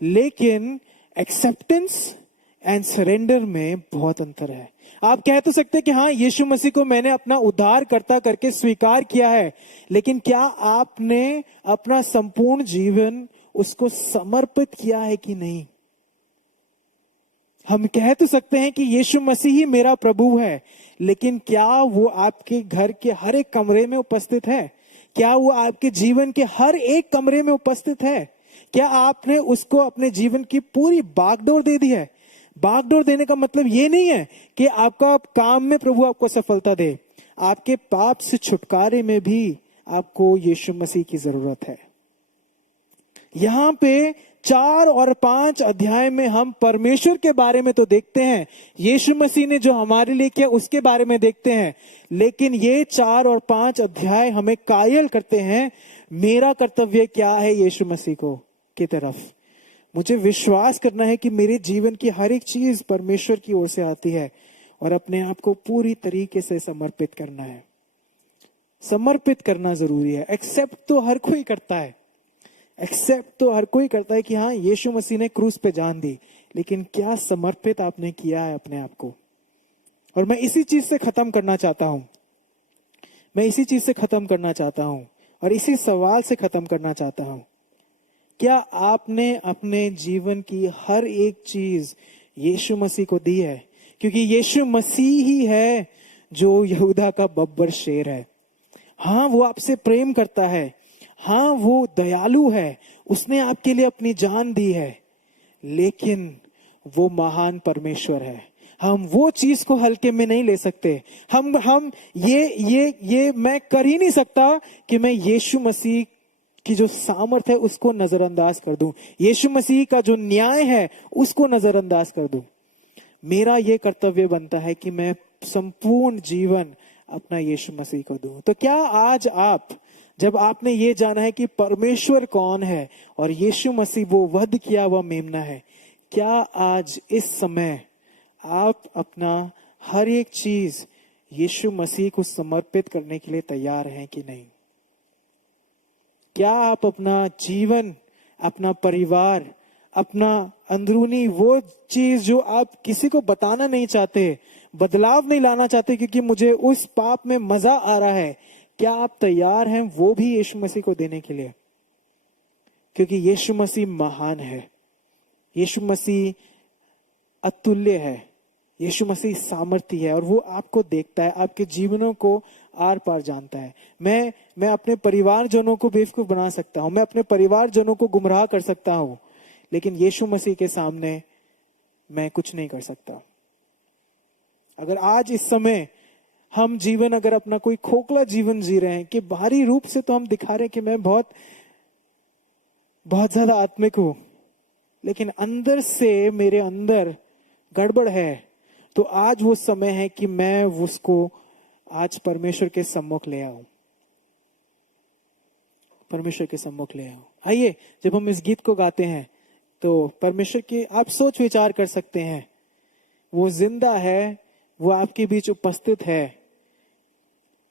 लेकिन एक्सेप्टेंस एंड सरेंडर में बहुत अंतर है। आप कह तो सकते हैं कि हाँ, यीशु मसीह को मैंने अपना उद्धारकर्ता करके स्वीकार किया है, लेकिन क्या आपने अपना संपूर्ण जीवन उसको समर्पित किया है कि नहीं? हम कह तो सकते हैं कि यीशु मसीह ही मेरा प्रभु है, लेकिन क्या वो आपके घर के हर एक कमरे में उपस्थित है? क्या वो आपके जीवन के हर एक कमरे में उपस्थित है? क्या आपने उसको अपने जीवन की पूरी बागडोर दे दी है? बागडोर देने का मतलब ये नहीं है कि आपका काम में प्रभु आपको सफलता दे। आपके पाप से छुटकारे में भी आपको यीशु मसीह की जरूरत है। यहां पे 4 और 5 अध्याय में हम परमेश्वर के बारे में तो देखते हैं, यीशु मसीह ने जो हमारे लिए किया उसके बारे में देखते हैं, लेकिन ये 4 और 5 अध्याय हमें कायल करते हैं मेरा कर्तव्य क्या है यीशु मसीह को की तरफ। मुझे विश्वास करना है कि मेरे जीवन की हर एक चीज परमेश्वर की ओर से आती है और अपने आप को पूरी तरीके से समर्पित करना है। समर्पित करना जरूरी है। एक्सेप्ट तो हर कोई करता है, एक्सेप्ट तो हर कोई करता है कि हाँ, यीशु मसीह ने क्रूस पे जान दी, लेकिन क्या समर्पित आपने किया है अपने आप को? और मैं इसी चीज से खत्म करना चाहता हूं, और इसी सवाल से खत्म करना चाहता हूं। क्या आपने अपने जीवन की हर एक चीज यीशु मसीह को दी है? क्योंकि यीशु मसीह ही है जो यहूदा का बब्बर शेर है। हाँ, वो आपसे प्रेम करता है, हाँ वो दयालु है, उसने आपके लिए अपनी जान दी है, लेकिन वो महान परमेश्वर है। हम वो चीज को हल्के में नहीं ले सकते। हम ये मैं कर ही नहीं सकता कि मैं यीशु मसीह की जो सामर्थ है उसको नजरअंदाज कर दूं, यीशु मसीह का जो न्याय है उसको नजरअंदाज कर दूं। मेरा ये कर्तव्य बनता है कि मैं संपूर्ण जीवन अपना यीशु मसीह को दूं। तो क्या आज आप, जब आपने ये जाना है कि परमेश्वर कौन है और यीशु मसीह वो वध किया हुआ मेमना है, क्या आज इस समय आप अपना हर एक चीज यीशु मसीह को समर्पित करने के लिए तैयार हैं कि नहीं? क्या आप अपना जीवन, अपना परिवार, अपना अंदरूनी वो चीज जो आप किसी को बताना नहीं चाहते, बदलाव नहीं लाना चाहते क्योंकि मुझे उस पाप में मजा आ रहा है, क्या आप तैयार हैं वो भी यीशु मसीह को देने के लिए? क्योंकि यीशु मसीह महान है, यीशु मसीह अतुल्य है, यीशु मसीह सामर्थी है, और वो आपको देखता है, आपके जीवनों को आर पार जानता है। मैं अपने परिवारजनों को बेवकूफ बना सकता हूं, मैं अपने परिवारजनों को गुमराह कर सकता हूं, लेकिन यीशु मसीह के सामने मैं कुछ नहीं कर सकता। अगर आज इस समय हम जीवन अगर अपना कोई खोखला जीवन जी रहे हैं कि बाहरी रूप से तो हम दिखा रहे हैं कि मैं बहुत बहुत ज्यादा आत्मिक हूं, लेकिन अंदर से मेरे अंदर गड़बड़ है, तो आज वो समय है कि मैं उसको आज परमेश्वर के सम्मुख ले आऊं, परमेश्वर के सम्मुख ले आऊं। आइए, जब हम इस गीत को गाते हैं तो परमेश्वर के आप सोच विचार कर सकते हैं, वो जिंदा है, वो आपके बीच उपस्थित है।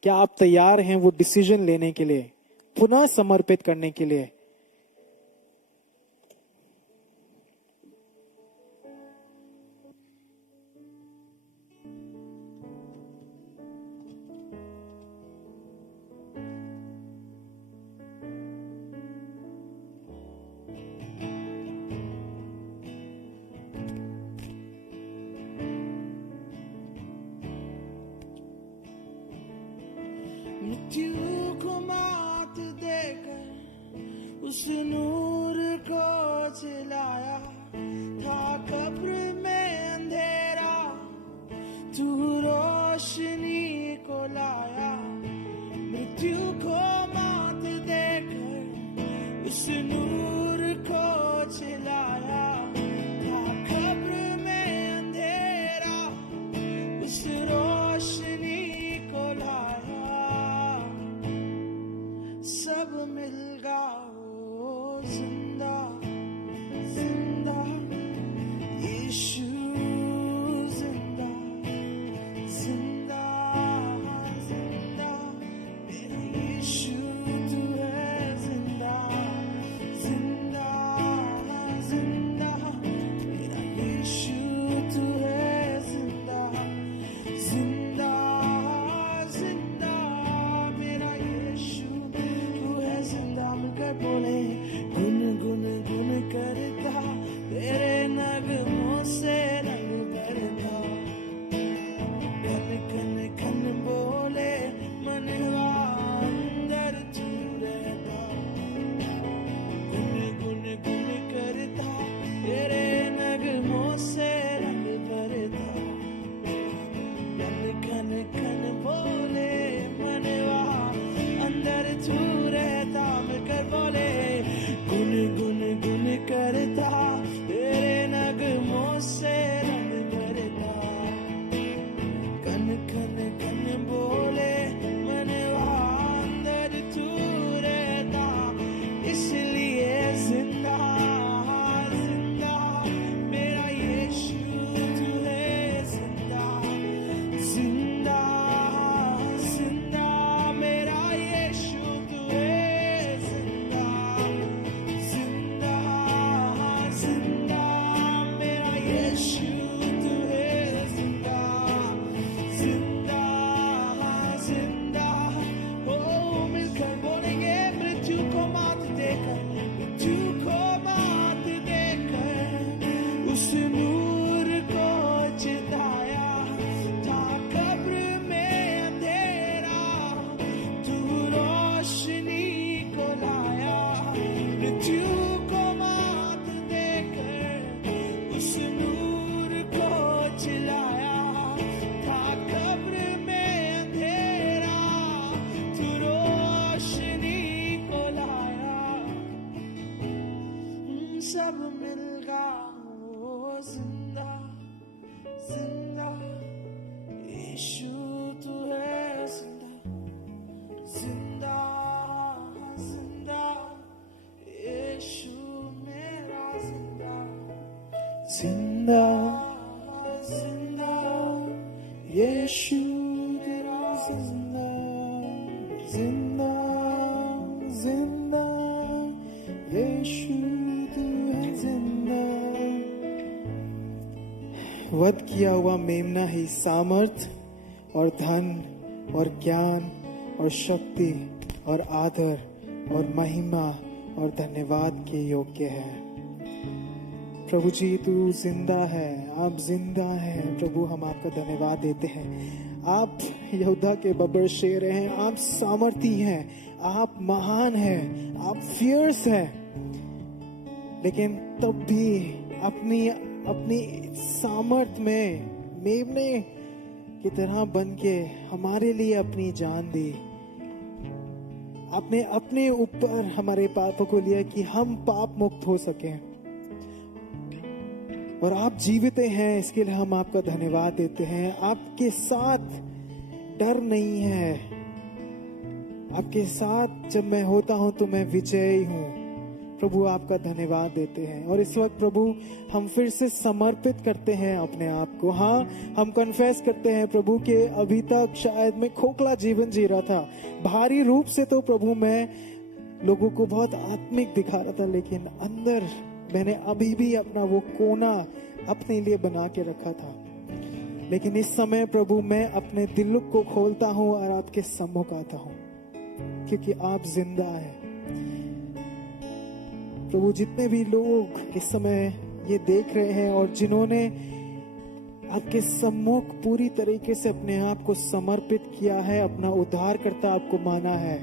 क्या आप तैयार हैं वो डिसीजन लेने के लिए, पुनः समर्पित करने के लिए? मृत्यु को मात देकर उस नूर को जलाया, था कब्र में अंधेरा, तू रोशनी को लाया। मृत्यु को मात देकर उस नूर को जलाया, था कब्र में अंधेरा, उस रोशनी को लाया। सब मिल गया वो जिंदा जिंदा, यीशु जिंदा जिंदा जिंदा, मेरा यीशु तू है जिंदा जिंदा जिंदा, मेरा यीशु तू है जिंदा जिंदा जिंदा, मेरा यीशु तू है जिंदा। मिलकर बोले गुन गुन गुन करता, तेरे नगमों से रंग भरता, कन कन कन बोले मनवा अंदर तू रहता। गुन गुन गुन करता, तेरे नगमों से रंग भरता, कन कन कन बोले मनवा अंदर तू रहता। मिलकर बोले गुन गुन गुन करता, तेरे नगमों से रंग भरता, कन कन कन बोले मनवा अंदर तू रहता। इसलिए जिंदा जिंदा, मेरा यीशु तू है जिंदा जिंदा जिंदा, मेरा यीशु तू है जिंदा जिंदा जिंदा, मेरा यीशु तू है जिंदा जिंदा जिंदा। ओ मिलकर बोलेंगे मृत्यु को मात देकर, मृत्यु को मात देकर उस नूर को जिताया, था कब्र में अंधेरा, तू रोशनी को लाया। मृत्यु को मात देकर उस नूर को जलाया, था कब्र में अंधेरा, तू रोशनी को लाया। सब मिल गया वो जिंदा जिंदा, यीशु तू है जिंदा जिंदा जिंदा, यीशु मेरा जिंदा जिंदा जिंदा, यीशु तेरा जिंदा जिंदा जिंदा, यीशु तू है जिंदा। वध किया हुआ मेमना ही सामर्थ और धन और ज्ञान और शक्ति और आदर और महिमा और धन्यवाद के योग्य है। प्रभु जी तू जिंदा है, आप जिंदा हैं प्रभु, हम आपका धन्यवाद देते हैं। आप यहूदा के बब्बर शेर हैं, आप सामर्थी हैं, आप महान हैं, आप फियर्स हैं, लेकिन तब भी अपनी अपनी सामर्थ में मेमने की तरह बन के हमारे लिए अपनी जान दी। आपने अपने ऊपर हमारे पापों को लिया कि हम पाप मुक्त हो सकें, और आप जीवित हैं, इसके लिए हम आपका धन्यवाद देते हैं। आपके साथ डर नहीं है, आपके साथ जब मैं होता हूं तो मैं विजयी हूं। प्रभु आपका धन्यवाद देते हैं। और इस वक्त प्रभु हम फिर से समर्पित करते हैं अपने आप को। हाँ, हम कन्फेस करते हैं प्रभु के अभी तक शायद मैं खोखला जीवन जी रहा था। बाहरी रूप से तो प्रभु मैं लोगों को बहुत आत्मिक दिखा रहा था, लेकिन अंदर मैंने अभी भी अपना वो कोना अपने लिए बना के रखा था। लेकिन इस समय प्रभु मैं अपने दिल को खोलता हूं और आपके सम्मुख आता हूं, क्योंकि आप जिंदा हैं। प्रभु, जितने भी लोग इस समय ये देख रहे हैं और जिन्होंने आपके सम्मुख पूरी तरीके से अपने आप को समर्पित किया है, अपना उद्धारकर्ता आपको माना है,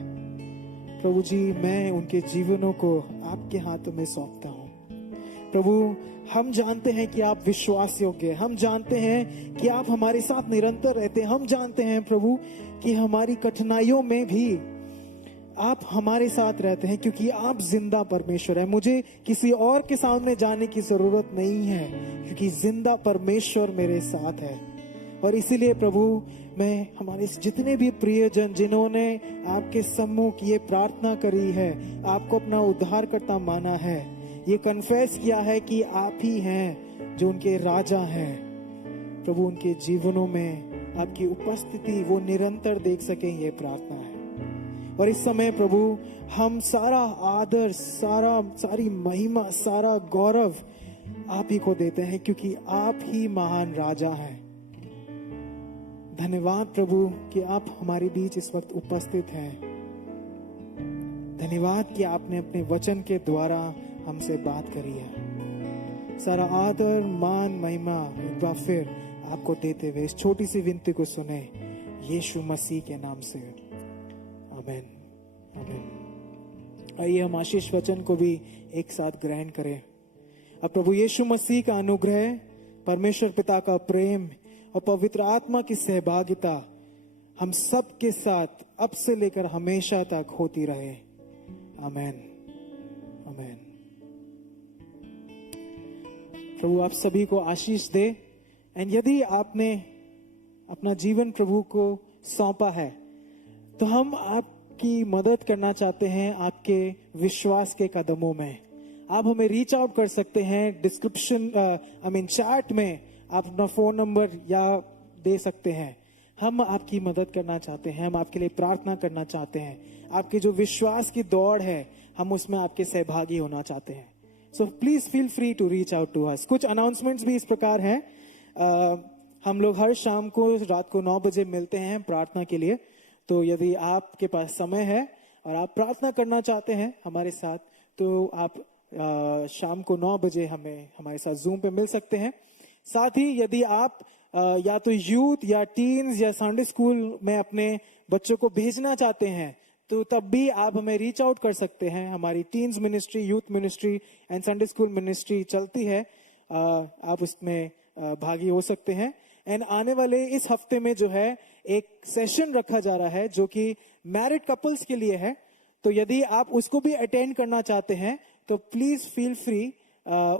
प्रभु जी मैं उनके जीवनों को आपके हाथों में सौंपता हूं। प्रभु, हम जानते हैं कि आप विश्वास योग्य हैं, हम जानते हैं कि आप हमारे साथ निरंतर रहते हैं, हम जानते हैं प्रभु कि हमारी कठिनाइयों में भी आप हमारे साथ रहते हैं, क्योंकि आप जिंदा परमेश्वर है। मुझे किसी और के सामने जाने की जरूरत नहीं है, क्योंकि जिंदा परमेश्वर मेरे साथ है। और इसीलिए प्रभु मैं हमारे जितने भी प्रियजन जिन्होंने आपके सम्मुख ये प्रार्थना करी है, आपको अपना उद्धारकर्ता माना है, ये कन्फेस किया है कि आप ही हैं जो उनके राजा हैं, प्रभु उनके जीवनों में आपकी उपस्थिति वो निरंतर देख सके, ये प्रार्थना है। और इस समय प्रभु हम सारा आदर, सारी महिमा, सारा गौरव आप ही को देते हैं, क्योंकि आप ही महान राजा हैं। धन्यवाद प्रभु कि आप हमारे बीच इस वक्त उपस्थित हैं। धन्यवाद कि आपने अपने वचन के द्वारा हमसे बात करी है। सारा आदर, मान, महिमा एक बार फिर आपको देते हुए इस छोटी सी विनती को सुने यीशु मसीह के नाम से, आमीन, आमीन। आइए हम आशीष वचन को भी एक साथ ग्रहण करें। अब प्रभु यीशु मसीह का अनुग्रह, परमेश्वर पिता का प्रेम और पवित्र आत्मा की सहभागिता हम सब के साथ अब से लेकर हमेशा तक होती रहे। आमीन, आमीन। प्रभु आप सभी को आशीष दे। एंड यदि आपने अपना जीवन प्रभु को सौंपा है, तो हम आपकी मदद करना चाहते हैं आपके विश्वास के कदमों में। आप हमें रीच आउट कर सकते हैं। डिस्क्रिप्शन चैट में आप अपना फोन नंबर या दे सकते हैं। हम आपकी मदद करना चाहते हैं, हम आपके लिए प्रार्थना करना चाहते हैं। आपके जो विश्वास की दौड़ है, हम उसमें आपके सहभागी होना चाहते हैं। So please feel free to reach out to us. कुछ अनाउंसमेंट्स भी इस प्रकार हैं। हम लोग हर शाम को रात को 9 बजे मिलते हैं प्रार्थना के लिए। तो यदि आपके पास समय है और आप प्रार्थना करना चाहते हैं हमारे साथ, तो आप शाम को 9 बजे हमारे साथ जूम पे मिल सकते हैं। साथ ही यदि आप या तो यूथ या टीन्स या संडे स्कूल में अपने बच्चों को भेजना चाहते हैं, तो तब भी आप हमें रीच आउट कर सकते हैं। हमारी teens ministry, youth ministry and Sunday school ministry चलती है। आप उसमें भागी हो सकते हैं। एंड आने वाले इस हफ्ते में जो है एक सेशन रखा जा रहा है जो कि मैरिड कपल्स के लिए है। तो यदि आप उसको भी अटेंड करना चाहते हैं तो प्लीज फील फ्री।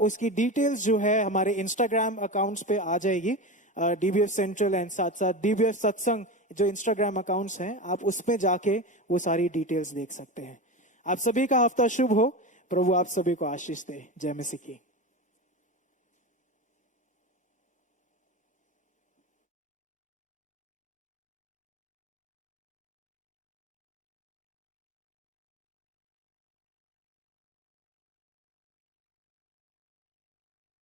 उसकी डिटेल्स जो है हमारे इंस्टाग्राम अकाउंट्स पे आ जाएगी, डीबीएफ सेंट्रल एंड साथ साथ डीबीएफ सत्संग जो इंस्टाग्राम अकाउंट्स हैं, आप उसमें जाके वो सारी डिटेल्स देख सकते हैं। आप सभी का हफ्ता शुभ हो। प्रभु आप सभी को आशीष दे। जय मसीह की।